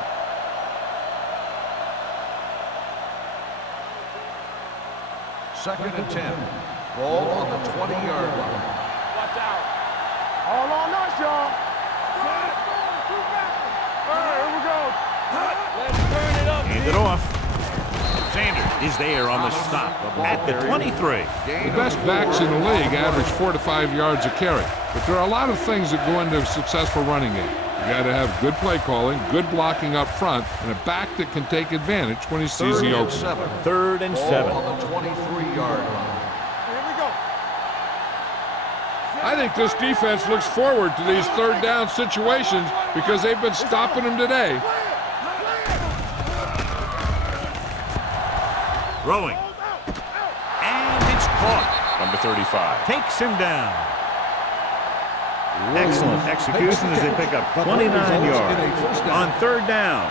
Second and 10. Ball on the 20-yard line. Watch out. All on us, y'all. All right, here we go. Let's turn it up. Hand it off. Sanders is there on the stop at the 23. The best backs in the league average 4 to 5 yards a carry, but there are a lot of things that go into a successful running game. You got to have good play calling, good blocking up front, and a back that can take advantage when he sees the opening. 3rd and 7. Ball on the 23-yard line. Here we go. I think this defense looks forward to these 3rd down situations because they've been stopping them today. Throwing. caught. Number 35. Takes him down. Excellent execution as they pick up 29 yards on third down.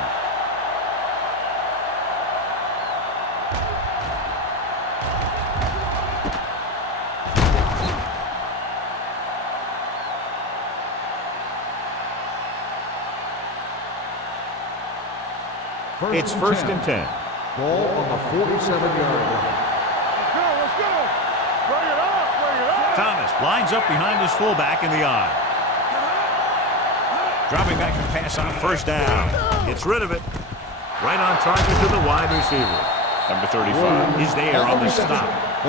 It's first and 10. Ball on the 47-yard line. Let's go. Bring it up. Thomas lines up behind his fullback in the eye. Dropping back to pass on first down. Gets rid of it. Right on target to the wide receiver. Number 35. Is there on the stop.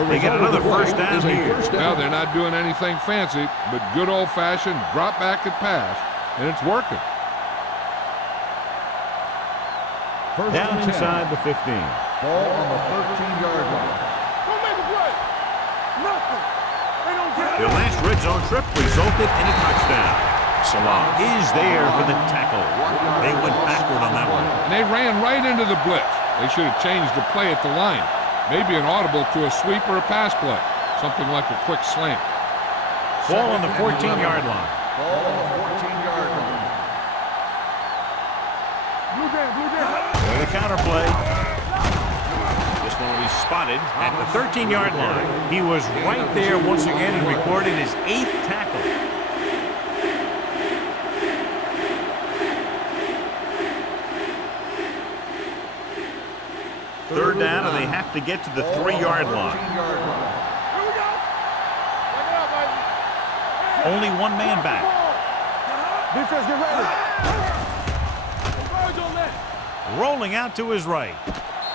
They get another first down here. Well, they're not doing anything fancy, but good old-fashioned drop back and pass, and it's working. Down inside the 15. Ball on the 13-yard line. Don't make a play. Nothing. They don't get it. Their last red zone trip resulted in a touchdown. Salam. Is there for the tackle. They went backward on that one. And they ran right into the blitz. They should have changed the play at the line. Maybe an audible to a sweep or a pass play. Something like a quick slant. Ball on the 14-yard line. Ball on the 14-yard line. Blue down. The counter play. This one will be spotted at the 13-yard line. He was right there once again and recorded his 8th tackle. Third down, and they have to get to the 3-yard line. Here we go. Check it out, baby. Only one man back. Defense, get ready. Converge on that. Rolling out to his right.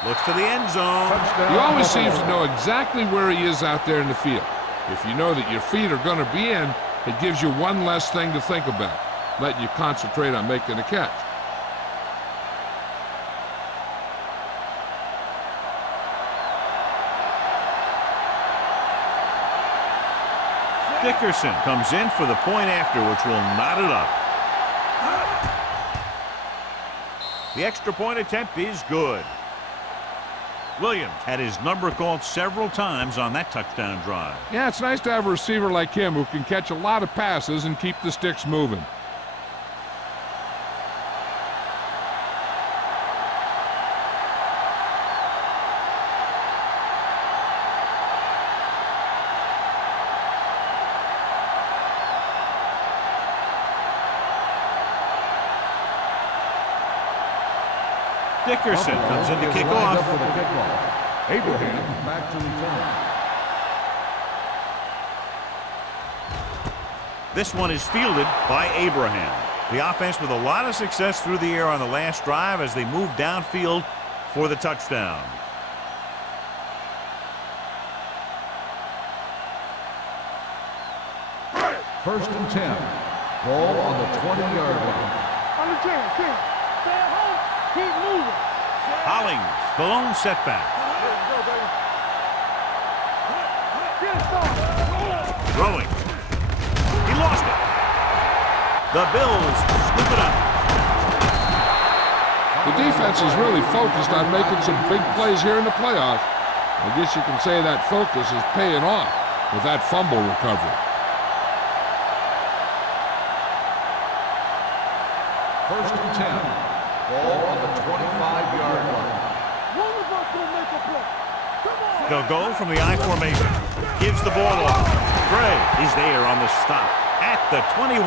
Looks to the end zone. He always seems to know exactly where he is out there in the field. If you know that your feet are going to be in, it gives you one less thing to think about, letting you concentrate on making the catch. Dickerson comes in for the point after, which will knot it up. The extra point attempt is good. Williams had his number called several times on that touchdown drive. Yeah, it's nice to have a receiver like him who can catch a lot of passes and keep the sticks moving. Dickerson comes in to kick off. For the kickoff. Abraham back to return. This one is fielded by Abraham. The offense with a lot of success through the air on the last drive as they move downfield for the touchdown. First and 10. Ball on the 20-yard line. On the 10. Stay at home. Keep moving. Hollings, the lone setback. Let's go, baby. Get it started. Throwing. He lost it. The Bills scoop it up. The defense is really focused on making some big plays here in the playoffs. I guess you can say that focus is paying off with that fumble recovery. First and 10. Ball on the 25-yard line. One of us will make a play. Come on. They'll go from the I formation. Gives the ball off. Gray is there on the stop at the 21.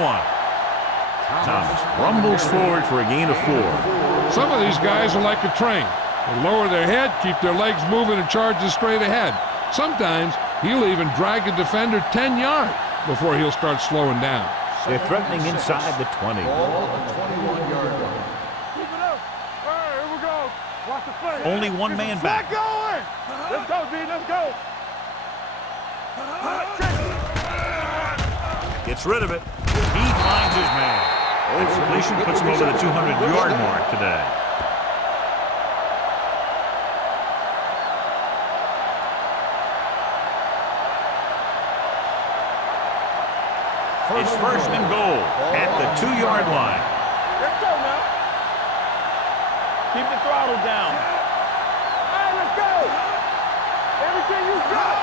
Thomas rumbles forward for a gain of 4. Some of these guys are like a train. They lower their head, keep their legs moving, and charge straight ahead. Sometimes he'll even drag a defender 10 yards before he'll start slowing down. They're threatening inside the 20. Ball on the 21-yard line. Keep it up. All right, here we go. Watch the play. Only one man back. Get going. Let's go, D. Let's go. Gets rid of it. He finds his man. That completion puts him over the 200-yard mark today. It's first and goal at the 2-yard line. Let's go now. Keep the throttle down. All right, let's go. Everything you got.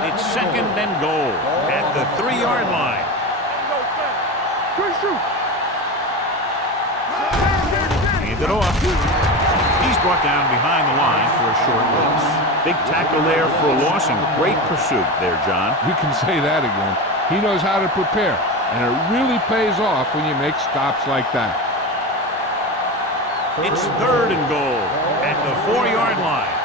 It's second and goal at the 3-yard line. Hand it off. He's brought down behind the line for a short loss. Big tackle there for a loss and great pursuit there, John. You can say that again. He knows how to prepare, and it really pays off when you make stops like that. It's third and goal at the 4-yard line.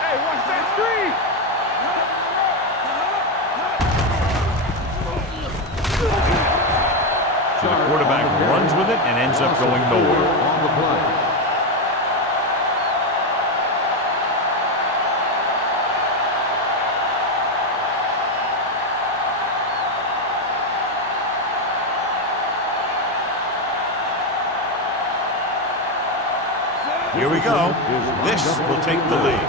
Hey, watch that screen! So the quarterback runs with it and ends up going nowhere. On the play. Here we go. This will take the lead.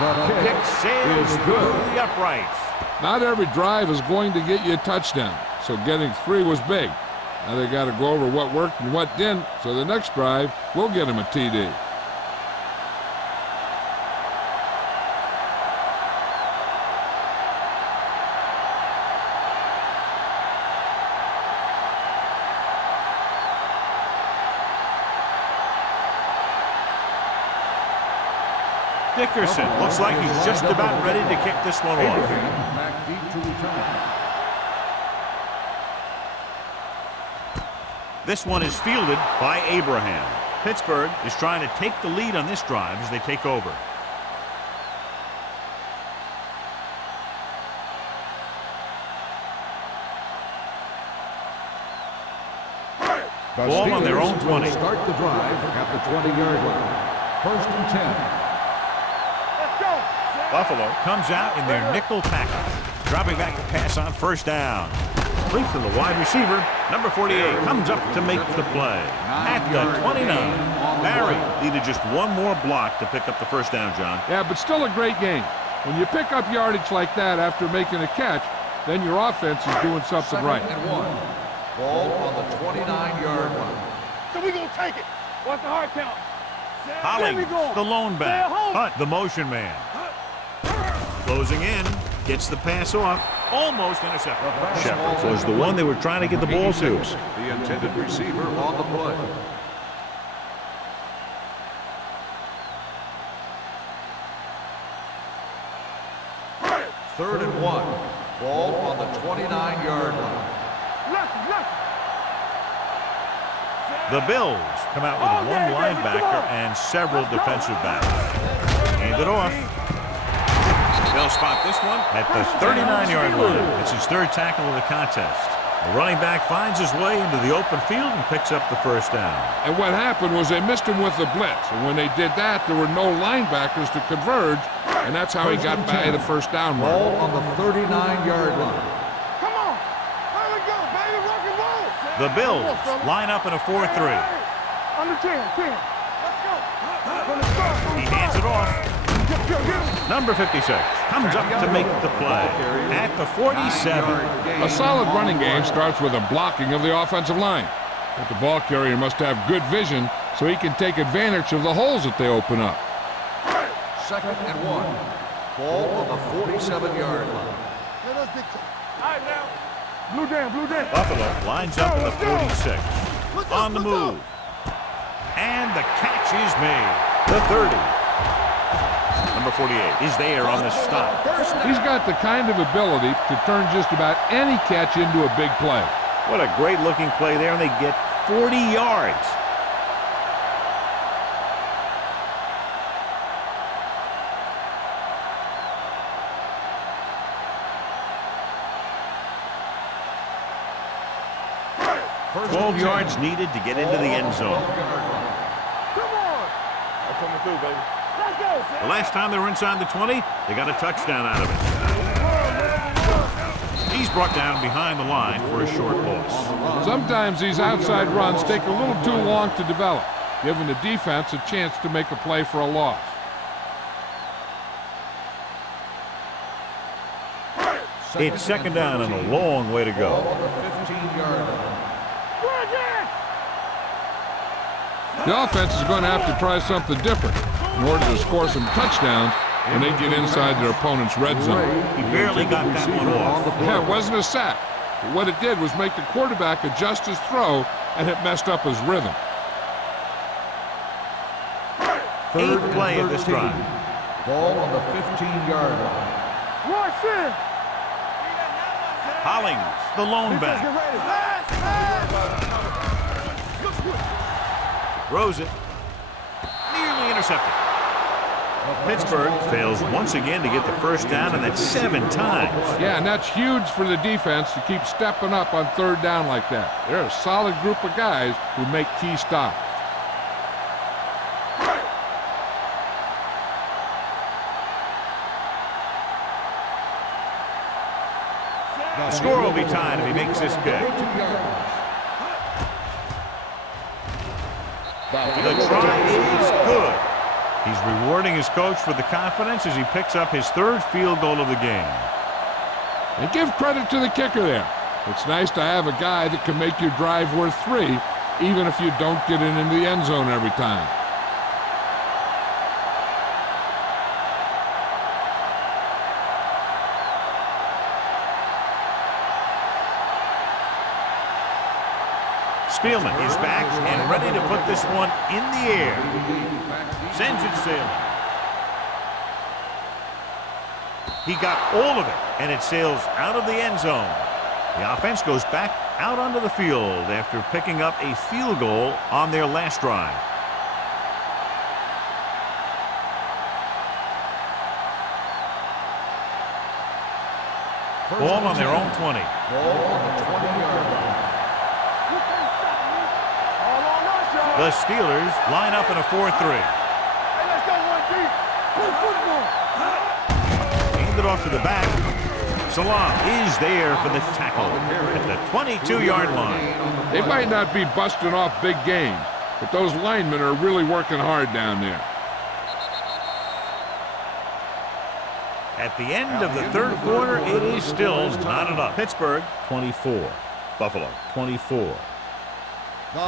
The Kick sails is through good. the uprights. Not every drive is going to get you a touchdown, so getting 3 was big. Now they got to go over what worked and what didn't, so the next drive will get him a TD. Dickerson looks like he's just about ready to kick this one off. Back deep to return. This one is fielded by Abraham. Pittsburgh is trying to take the lead on this drive as they take over. The Ball on their Steelers own 20. will start the drive at the 20-yard line. First and 10. Let's go! Buffalo comes out in their nickel package, dropping back to pass on first down. Complete to the wide receiver. Number 48 comes up to make the play at the 29. Barry needed just one more block to pick up the first down, John. Yeah, but still a great game. When you pick up yardage like that after making a catch, then your offense is doing something Second right. and 1. Ball on the 29-yard line. So we gonna take it. What's the hard count? Holly, There we go. the lone back. Stay home. Hunt, the motion man. Closing in, gets the pass off, almost intercepted. Shepard was the one they were trying to get the ball to. The intended receiver on the play. Third and 1. Ball on the 29-yard line. Left. The Bills come out with one linebacker and several defensive backs. Hand it off. They'll spot this one at the 39-yard line. It's his third tackle of the contest. The running back finds his way into the open field and picks up the first down. And what happened was they missed him with the blitz. And when they did that, there were no linebackers to converge, and that's how he got by the first down mark. Ball on the 39-yard line. Come on. There we go, baby. Rock and roll. The Bills line up in a 4-3. Under 10. Let's go. From the start. He hands it off. Number 56 comes up to make the play at the 47. A solid running game starts with a blocking of the offensive line. But the ball carrier must have good vision so he can take advantage of the holes that they open up. Second and 1. Ball on the 47-yard line. Let us dictate. All right, now. Blue down. Buffalo lines up in the 46. On the move. And the catch is made. The 30. Number 48 is there on the stop. He's got the kind of ability to turn just about any catch into a big play. What a great looking play there, and they get 40 yards. First 12 and 10. yards needed to get into the end zone. 12-yard line. Come on. I'm coming through, baby. Let's go. The last time they were inside the 20, they got a touchdown out of it. He's brought down behind the line for a short loss. Sometimes these outside runs take a little too long to develop, giving the defense a chance to make a play for a loss. It's second down and a long way to Ball go. on the 15-yard line. The offense is going to have to try something different in order to score some touchdowns when they get inside their opponent's red zone. He barely got that one off. Yeah, it wasn't a sack. But what it did was make the quarterback adjust his throw, and it messed up his rhythm. 8th play of this drive. Ball on the 15-yard line. Rush in. Hollings, the lone back. Throws it. Nearly intercepted. Pittsburgh fails once again to get the first down, and that's 7 times. Yeah, and that's huge for the defense to keep stepping up on 3rd down like that. They're a solid group of guys who make key stops. The score will be tied if he makes this kick. The try is good. He's rewarding his coach for the confidence as he picks up his 3rd field goal of the game. And give credit to the kicker there. It's nice to have a guy that can make your drive worth 3, even if you don't get it into the end zone every time. Spielman is back and ready to put this one in the air. Sends it sailing. He got all of it, and it sails out of the end zone. The offense goes back out onto the field after picking up a field goal on their last drive. Ball on their own 20. Ball on the 20-yard line. The Steelers line up in a 4-3. Hey, let's go, 1-3. Play football. Hand it off to the back. Salam is there for the tackle at the 22-yard line. They might not be busting off big games, but those linemen are really working hard down there. At the end of the 3rd quarter, it is still knotted up. Pittsburgh 24, Buffalo 24.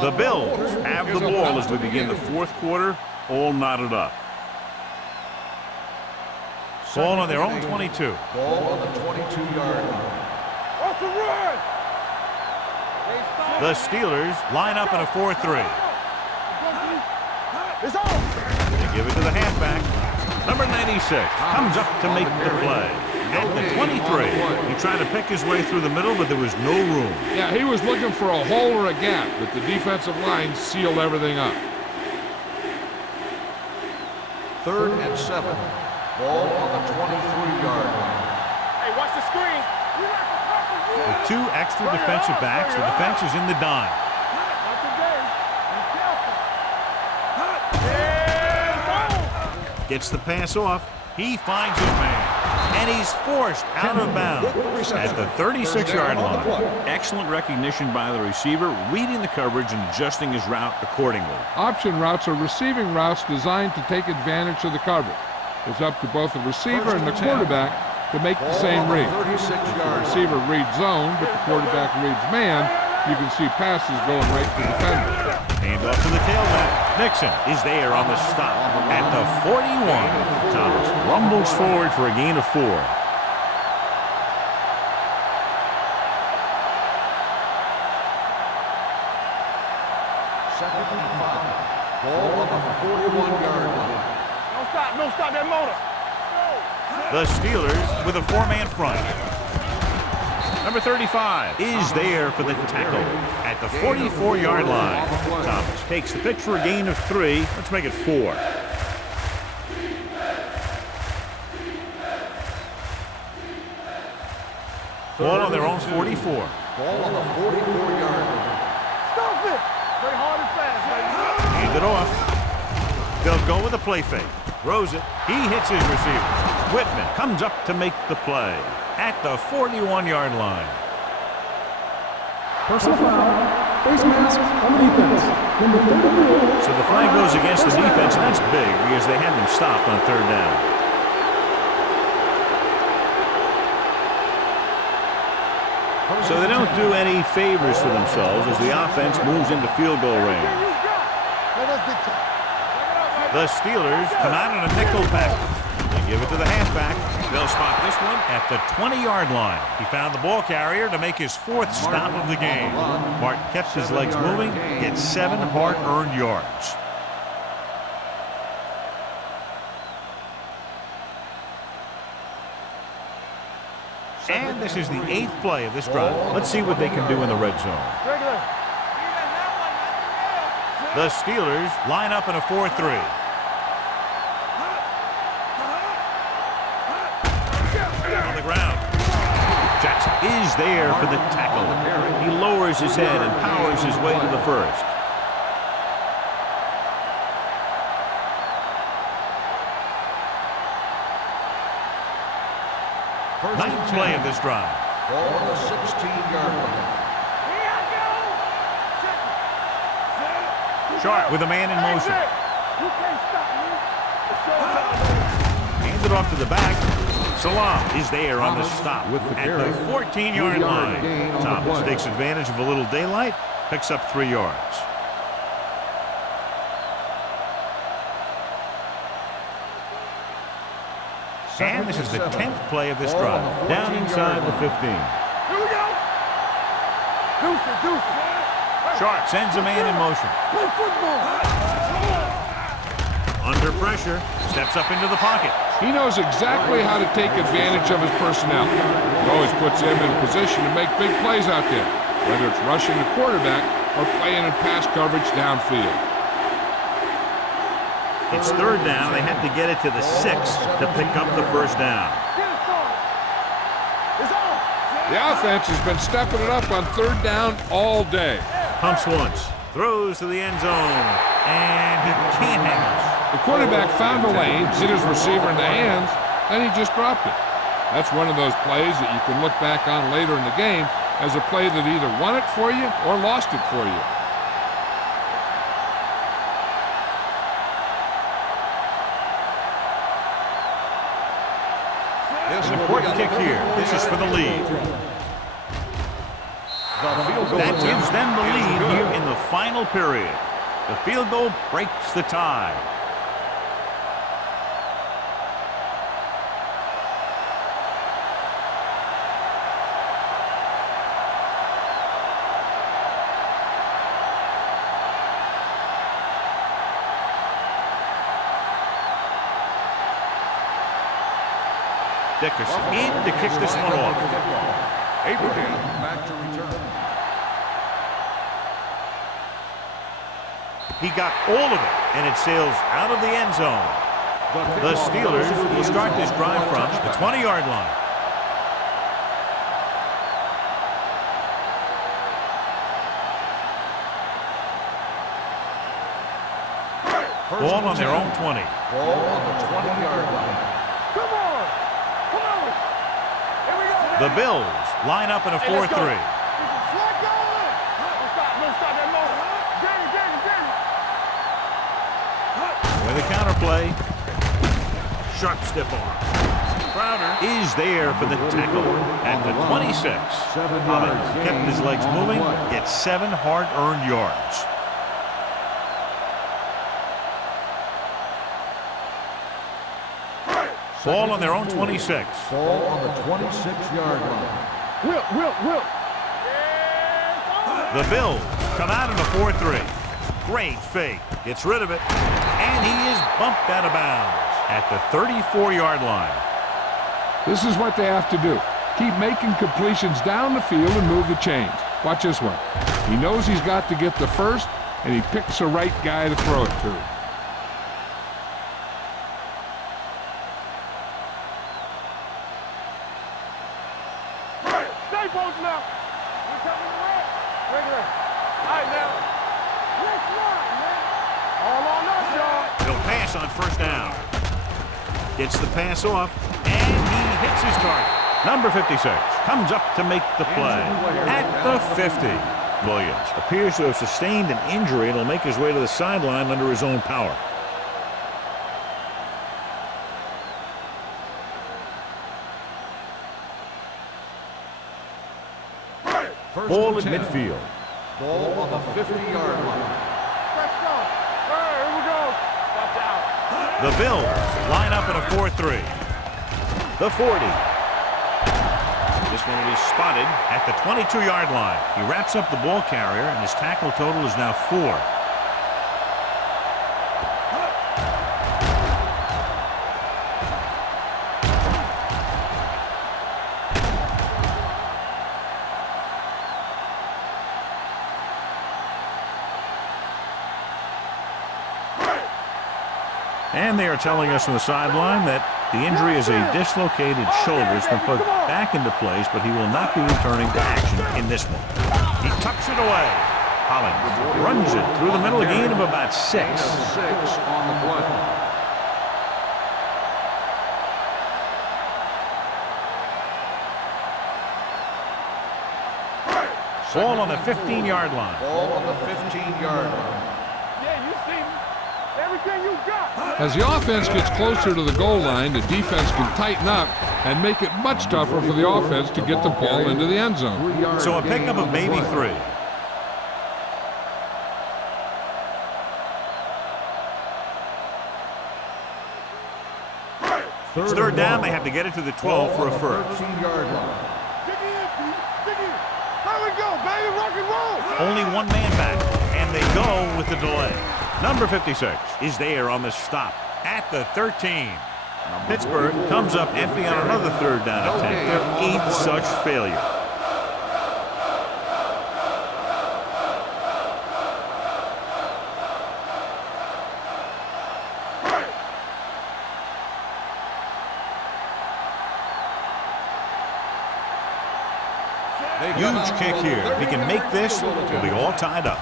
The Bills have the ball as we begin the 4th quarter, all knotted up. Ball on their own 22. Ball on the 22-yard line. Off the run. The Steelers line up in a 4-3. It's on. They give it to the halfback. Number 96 comes up to make the play. At the 23, he tried to pick his way through the middle, but there was no room. Yeah, he was looking for a hole or a gap, but the defensive line sealed everything up. 3rd and 7. Ball on the 23-yard line. Hey, watch the screen. With 2 extra defensive backs, the defense is in the dime. Not today. Be careful. Gets the pass off. He finds his man. And he's forced out of bounds at the 36-yard line. Excellent recognition by the receiver, reading the coverage and adjusting his route accordingly. Option routes are receiving routes designed to take advantage of the coverage. It's up to both the receiver and the quarterback to make the same read. The receiver reads zone, but the quarterback reads man. You can see passes going right to the defender. Hand off to the tailback. Nixon is there on the stop at the 41. Thomas rumbles forward for a gain of 4. Second and 5. Ball on the 41-yard line. Don't stop that motor. The Steelers with a 4-man front. Number 35 is there for the tackle at the 44-yard line. Thomas takes the pitch for a gain of 3. Let's make it 4. Ball on their own 44. Ball on the 44-yard line. Stop it. Play hard and fast, baby. Hand it off. They'll go with a play fake. Throws it. He hits his receiver. Whitman comes up to make the play at the 41-yard line. Personal foul. Face mask on the defense. Number 34. So the flag goes against the defense, and that's big because they had them stopped on 3rd down. So they don't do any favors for themselves as the offense moves into field goal range. Let us be The Steelers come out in a nickel package. They give it to the halfback. They'll spot this one at the 20-yard line. He found the ball carrier to make his 4th stop of the game. Martin kept his legs moving, gets 7 hard-earned yards. And this is the 8th play of this drive. Let's see what they can do in the red zone. The Steelers line up in a 4-3. On the ground. Jackson is there for the tackle. He lowers his head and powers his way to the first. Ninth play of this drive. Ball on the 16-yard line. Sharp with a man in motion. Hands it off to the back. Salam is there on the stop with the at the 14-yard line. Thomas takes advantage of a little daylight, picks up 3 yards. And this is the 10th play of this drive. Down inside the 15. Here we go. Deuces. Sharp sends a man in motion. Play football. Under pressure, steps up into the pocket. He knows exactly how to take advantage of his personnel. He always puts him in position to make big plays out there, whether it's rushing the quarterback or playing in pass coverage downfield. It's 3rd down. They had to get it to the 6 to pick up the 1st down. The offense has been stepping it up on 3rd down all day. Pumps once, throws to the end zone, and he can't handle it. The quarterback found the lane, hit his receiver in the hands, and he just dropped it. That's one of those plays that you can look back on later in the game as a play that either won it for you or lost it for you. An important kick here. This is for the lead. That gives them the lead here in the final period. The field goal breaks the tie. Dickerson in to kick this one off. Abraham back to return. He got all of it, and it sails out of the end zone. The Steelers will start this drive from the 20-yard line. Ball on their own 20. Ball on the 20-yard line. Come on. Here we go. The Bills line up in a 4-3. Let go. Don't stop that motion. Jamie. With a counterplay. Sharp stiff arm. Crowder is there for the tackle at the 26. Ahmed kept his legs moving, gets 7 hard-earned yards. Ball on their own 26. Ball on the 26-yard line. Will. The Bills come out in a 4-3. Great fake. Gets rid of it. And he is bumped out of bounds at the 34-yard line. This is what they have to do. Keep making completions down the field and move the chains. Watch this one. He knows he's got to get the first, and he picks the right guy to throw it to. Stay posting up. We're coming away. Regular. All right, now. Let's run, man. All on us, y'all. He'll pass on 1st down. Gets the pass off, and he hits his target. Number 56 comes up to make the play at the 50. Williams appears to have sustained an injury and will make his way to the sideline under his own power. Ball at midfield. Ball on the 50-yard line. Let's go. All right, here we go. Watch out. The Bills line up in a 4-3. The 40. This one will be spotted at the 22-yard line. He wraps up the ball carrier, and his tackle total is now 4. And they are telling us on the sideline that the injury is a dislocated shoulder. It's been put back into place, but he will not be returning to action in this one. He tucks it away. Hollins runs it through the middle, a gain of about 6. 6 on the play. Ball on the 15-yard line. Ball on the 15-yard line. Yeah, you see me. Everything you got. As the offense gets closer to the goal line, the defense can tighten up and make it much tougher for the offense to get the ball into the end zone. So a pickup of maybe 3. It's third down. They have to get it to the 12 for a first. 13-yard line. Dig in, dig in. There we go, baby. Rock and roll. Only one man back, and they go with the delay. Number 56 is there on the stop at the 13. Pittsburgh comes up empty on another third down attempt. Their 8th such failure. Huge kick here. If he can make this, he'll be all tied up.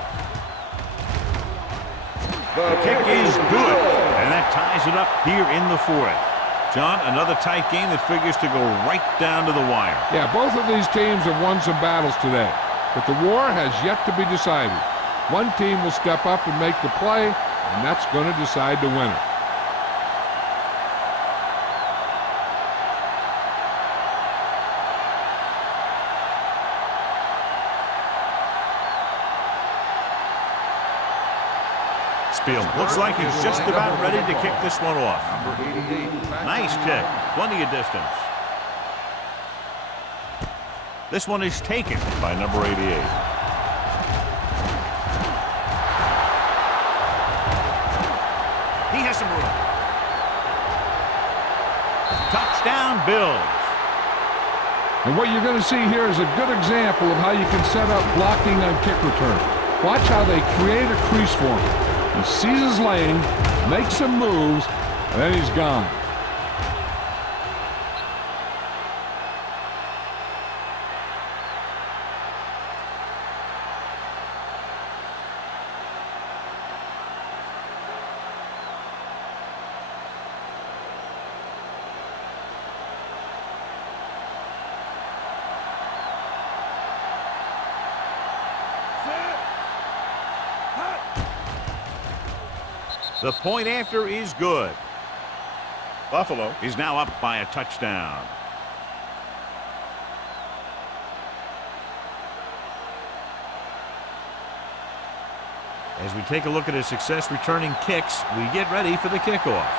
The kick is good, and that ties it up here in the 4th. John, another tight game that figures to go right down to the wire. Yeah, both of these teams have won some battles today, but the war has yet to be decided. One team will step up and make the play, and that's going to decide the winner. Spielman looks like he's just about ready to kick this one off. Number 88. Nice kick. Plenty of distance. This one is taken by number 88. He has some room. Touchdown, Bills. And what you're going to see here is a good example of how you can set up blocking on kick return. Watch how they create a crease for him. He sees his lane, makes some moves, and then he's gone. The point after is good. Buffalo is now up by a touchdown. As we take a look at his success returning kicks, we get ready for the kickoff.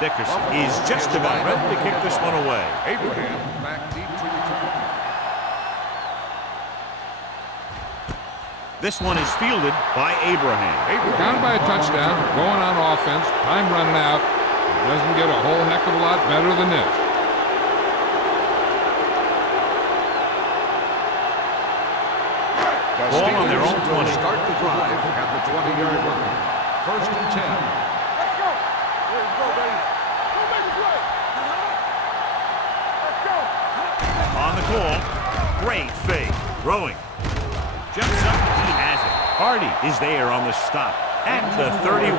Dickerson is just about ready to kick this one away. Abraham back deep to return. This one is fielded by Abraham. Down by a touchdown, going on offense, time running out. It doesn't get a whole heck of a lot better than this. Ball on their own 20. Start the drive at the 20-yard line. First and 10. Let's go. Let's go, baby. Go make the play. Let's go. On the call, great fake. Throwing. Jumps up, he has it. Hardy is there on the stop at the 31.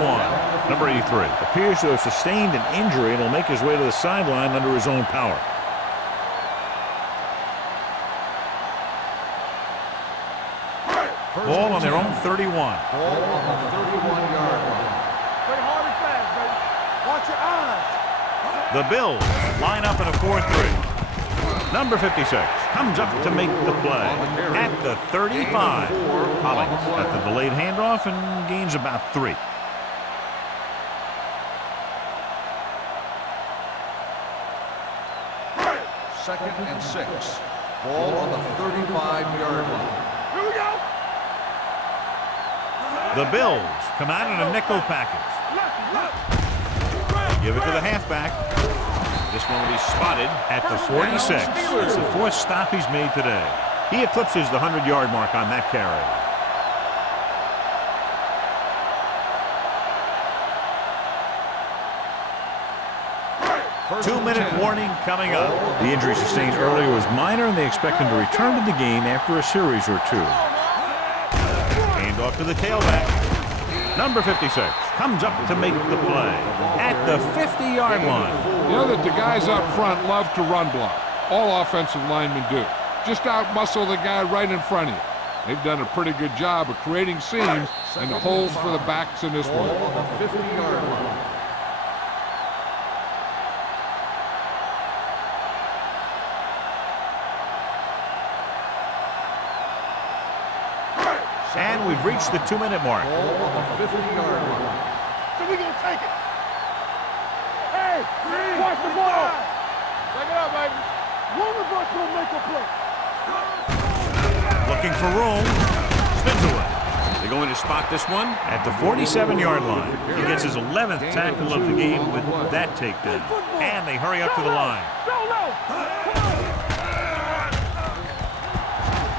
Number 83 appears to have sustained an injury and will make his way to the sideline under his own power. Ball on their own 31. Ball on the 31-yard line. Play hard and fast, baby. Watch your eyes. The Bills line up in a 4-3. Number 56 comes up to make the play at the 35. Hollings at the delayed handoff and gains about 3. Second and 6. Ball on the 35-yard line. Here we go. The Bills come out in a nickel package. Give it to the halfback. This one will be spotted at the 46. It's the 4th stop he's made today. He eclipses the 100-yard mark on that carry. Two-minute warning coming up. The injury sustained earlier was minor, and they expect him to return to the game after a series or 2. Hand off to the tailback. Number 56 comes up to make the play at the 50-yard line. You know that the guys up front love to run block. All offensive linemen do. Just out-muscle the guy right in front of you. They've done a pretty good job of creating seams and the holes for the backs in this one. Ball on the 50-yard line. And we've reached the 2-minute mark. Ball on the 50-yard line. So we're going to take it. Hey, watch the ball. Take it out, baby. One of us going to make a play. Looking for room. Spins away. They're going to spot this one at the 47-yard line. He gets his 11th tackle of the game with that takedown. And they hurry up to the line.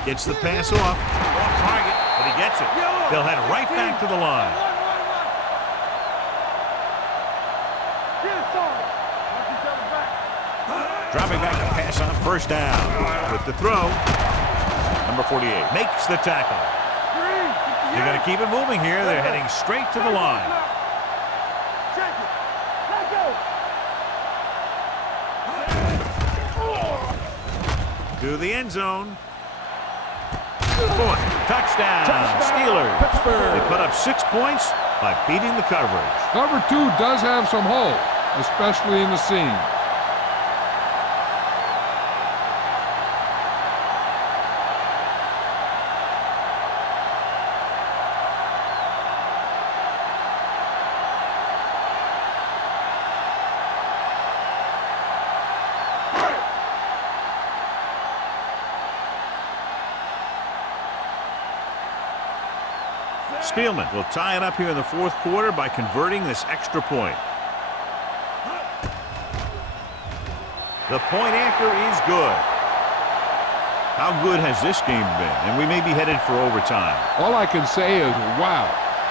Gets the pass off target, but he gets it. They'll head right back to the line. Dropping back to pass on 1st down. With the throw, number 48 makes the tackle. They're going to keep it moving here. They're heading straight to the line. To the end zone. Touchdown, Steelers. Pittsburgh. They put up 6 points by beating the coverage. Cover 2 does have some holes, especially in the seam. Spielman will tie it up here in the 4th quarter by converting this extra point. The point after is good. How good has this game been? And we may be headed for overtime. All I can say is, wow.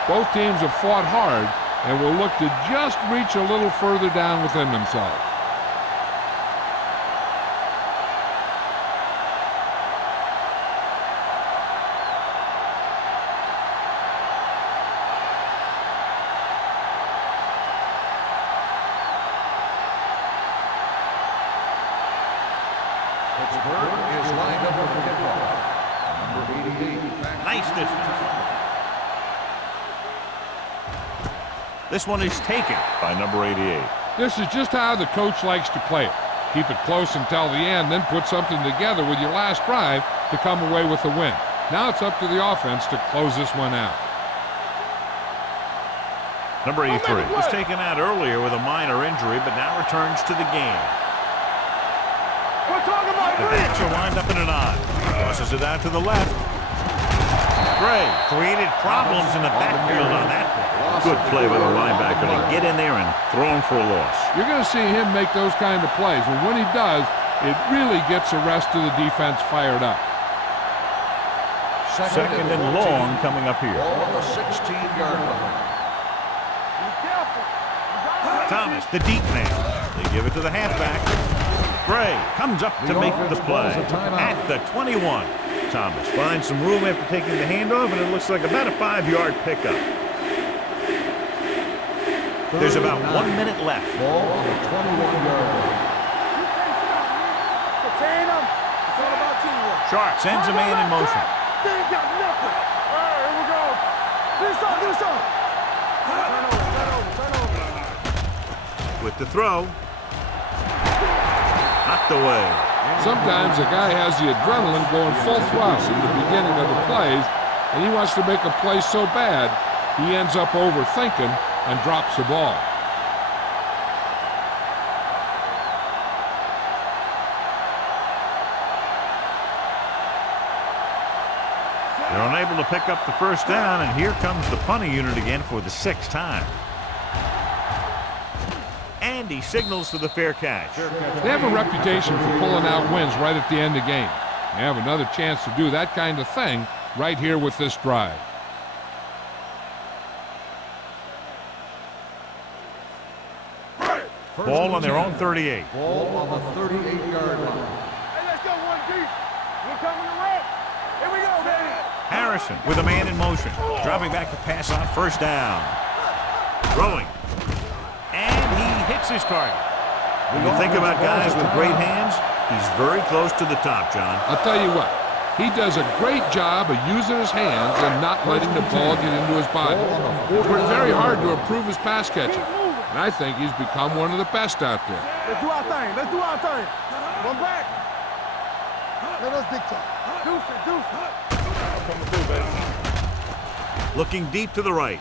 Both teams have fought hard and will look to just reach a little further down within themselves. Pittsburgh is lined up for the kickoff. Number 88. Nice distance. This one is taken by number 88. This is just how the coach likes to play it. Keep it close until the end, then put something together with your last drive to come away with the win. Now it's up to the offense to close this one out. Number 83 was taken out earlier with a minor injury, but now returns to the game. We're talking about The backs are lined up in an I. Crosses it out to the left. Gray created problems in the backfield on that play. Good play by the linebacker to get in there and throw him for a loss. You're going to see him make those kind of plays, and when he does, it really gets the rest of the defense fired up. Second and long coming up here. Ball on the 16-yard line. Thomas, the deep man. They give it to the halfback. Gray comes up to make the play at the 21. Thomas finds some room after taking the handoff, and it looks like about a 5-yard pickup. There's about 1 minute left. Ball on the 21-yard line. Sharp sends a man in motion. They ain't got nothing. All right, here we go. Do something. With the throw, knocked away. Sometimes a guy has the adrenaline going full thrust in the beginning of the plays, and he wants to make a play so bad, he ends up overthinking and drops the ball. They're unable to pick up the first down, and here comes the punting unit again for the 6th time. And he signals for the fair catch. They have a reputation for pulling out wins right at the end of the game. They have another chance to do that kind of thing right here with this drive. Ball on their own 38. Ball on the 38-yard line. Hey, let's go one deep. We're coming to rock. Here we go, baby. Harrison with a man in motion. Dropping back to pass on first down. Throwing. And he hits his target. When you think about guys with great hands, he's very close to the top, John. I'll tell you what, he does a great job of using his hands and not letting the ball get into his body. It's worked very hard to improve his pass catching, and I think he's become one of the best out there. Let's do our thing. Let's do our thing. One back. Let us dictate. Deuce it, deuce it. Coming through, baby. Looking deep to the right.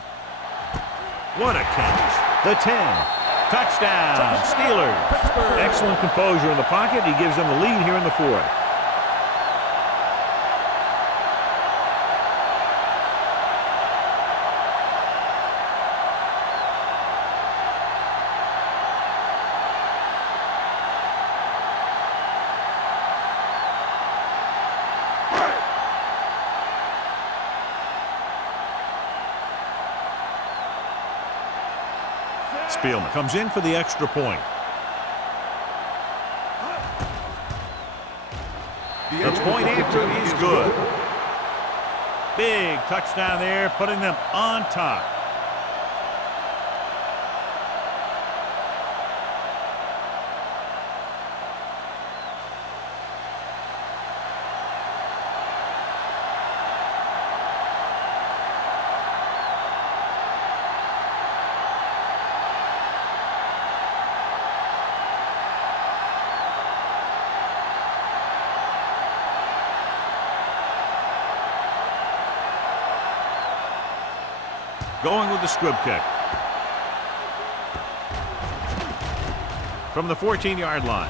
What a catch. The 10. Touchdown, Steelers. Excellent composure in the pocket. He gives them the lead here in the 4th. Spielman comes in for the extra point. The point after is good. Big touchdown there, putting them on top. Going with the squib kick. From the 14-yard line.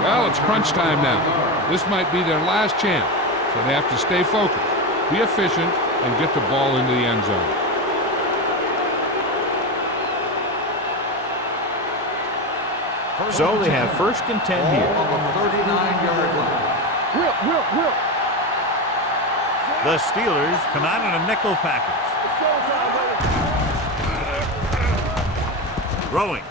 Well, it's crunch time now. This might be their last chance, so they have to stay focused, be efficient, and get the ball into the end zone. So they have 1st and 10 here. On the 39-yard line. Whip. The Steelers come out in a nickel package. Throwing.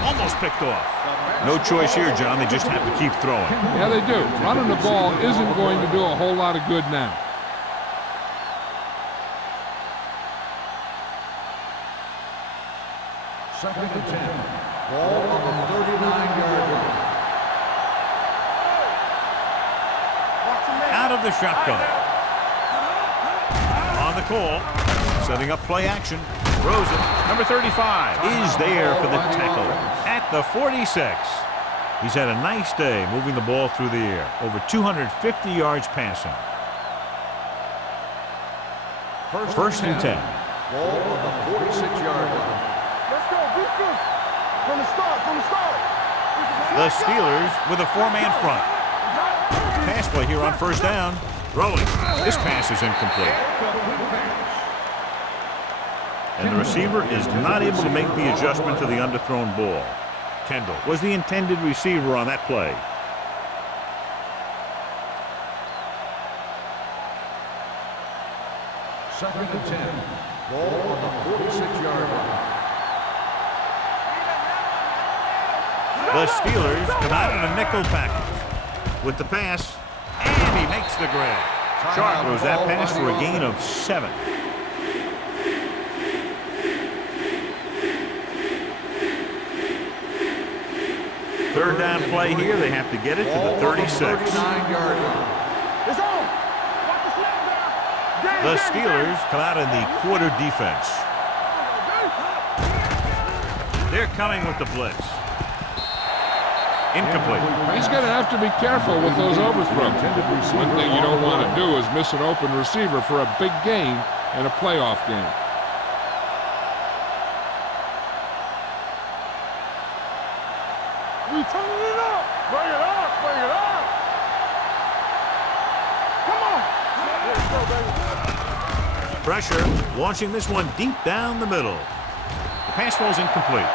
Almost picked off. No choice here, John. They just have to keep throwing. Yeah, they do. Running the ball isn't going to do a whole lot of good now. Second and 10. Ball on the 39-yard line. Out of the shotgun. On the call. Setting up play action. Rosen, number 35, is there for the tackle at the 46. He's had a nice day moving the ball through the air. Over 250 yards passing. First and 10. Ball on the 46-yard line. Let's go. Beat this. From the start. The Steelers with a 4-man front. Pass play here on first down. Throwing. This pass is incomplete. And the receiver is not able to make the adjustment to the underthrown ball. Kendall was the intended receiver on that play. Second and 10. Ball on the 46-yard line. The Steelers come out in a nickel package. With the pass, and he makes the grab. Sharp throws that pass for a gain of 7. Third down play here. They have to get it to the 36. 39-yard line. It's on. Watch the snap down. The Steelers come out in the quarter defense. They're coming with the blitz. Incomplete. He's going to have to be careful with those overthrows. One thing you don't want to do is miss an open receiver for a big gain in a playoff game. We turning it up. Bring it up. Bring it up. Come on. Let's go, baby. Pressure, launching this one deep down the middle. The pass falls incomplete.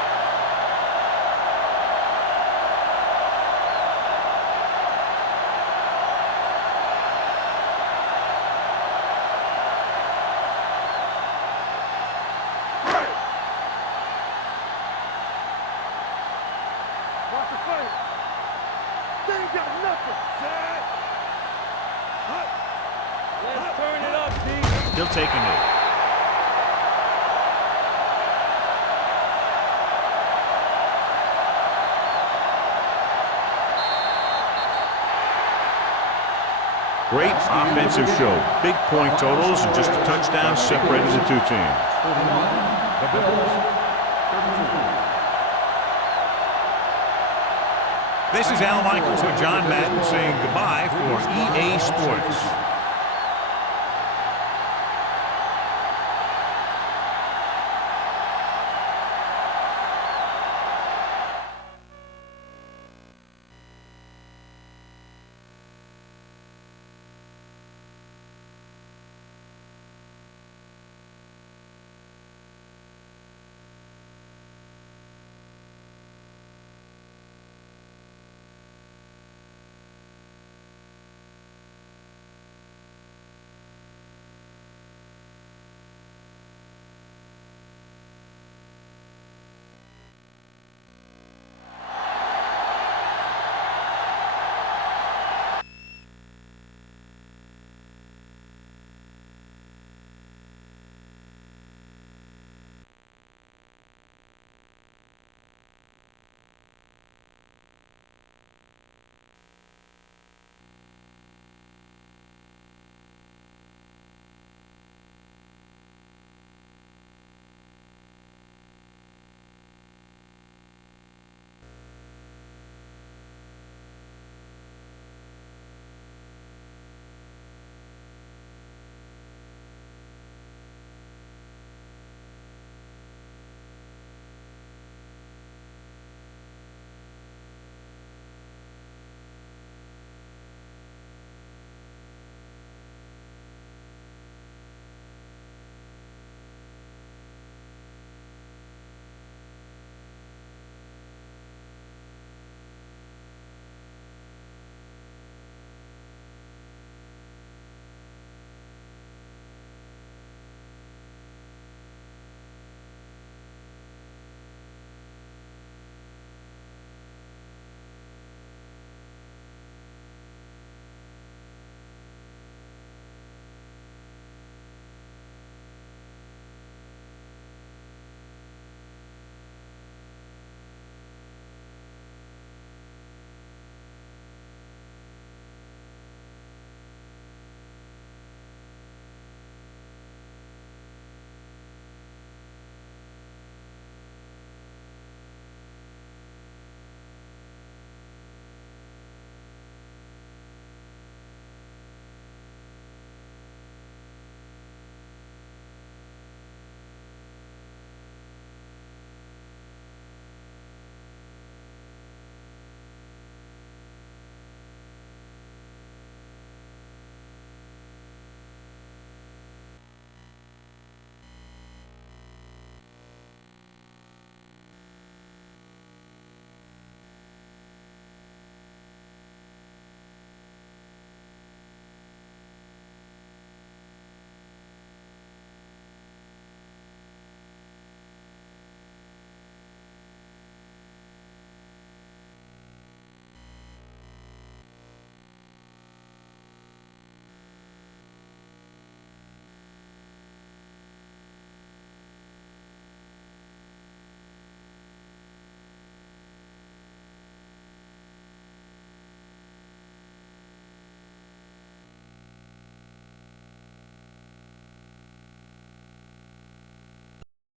Watch the play. They ain't got nothing. Set. Let's turn it up, D. Still taking it. Great offensive show. Big point totals and just a touchdown separated the two teams. The Bills, 34. This is Al Michaels with John Madden saying goodbye for EA Sports.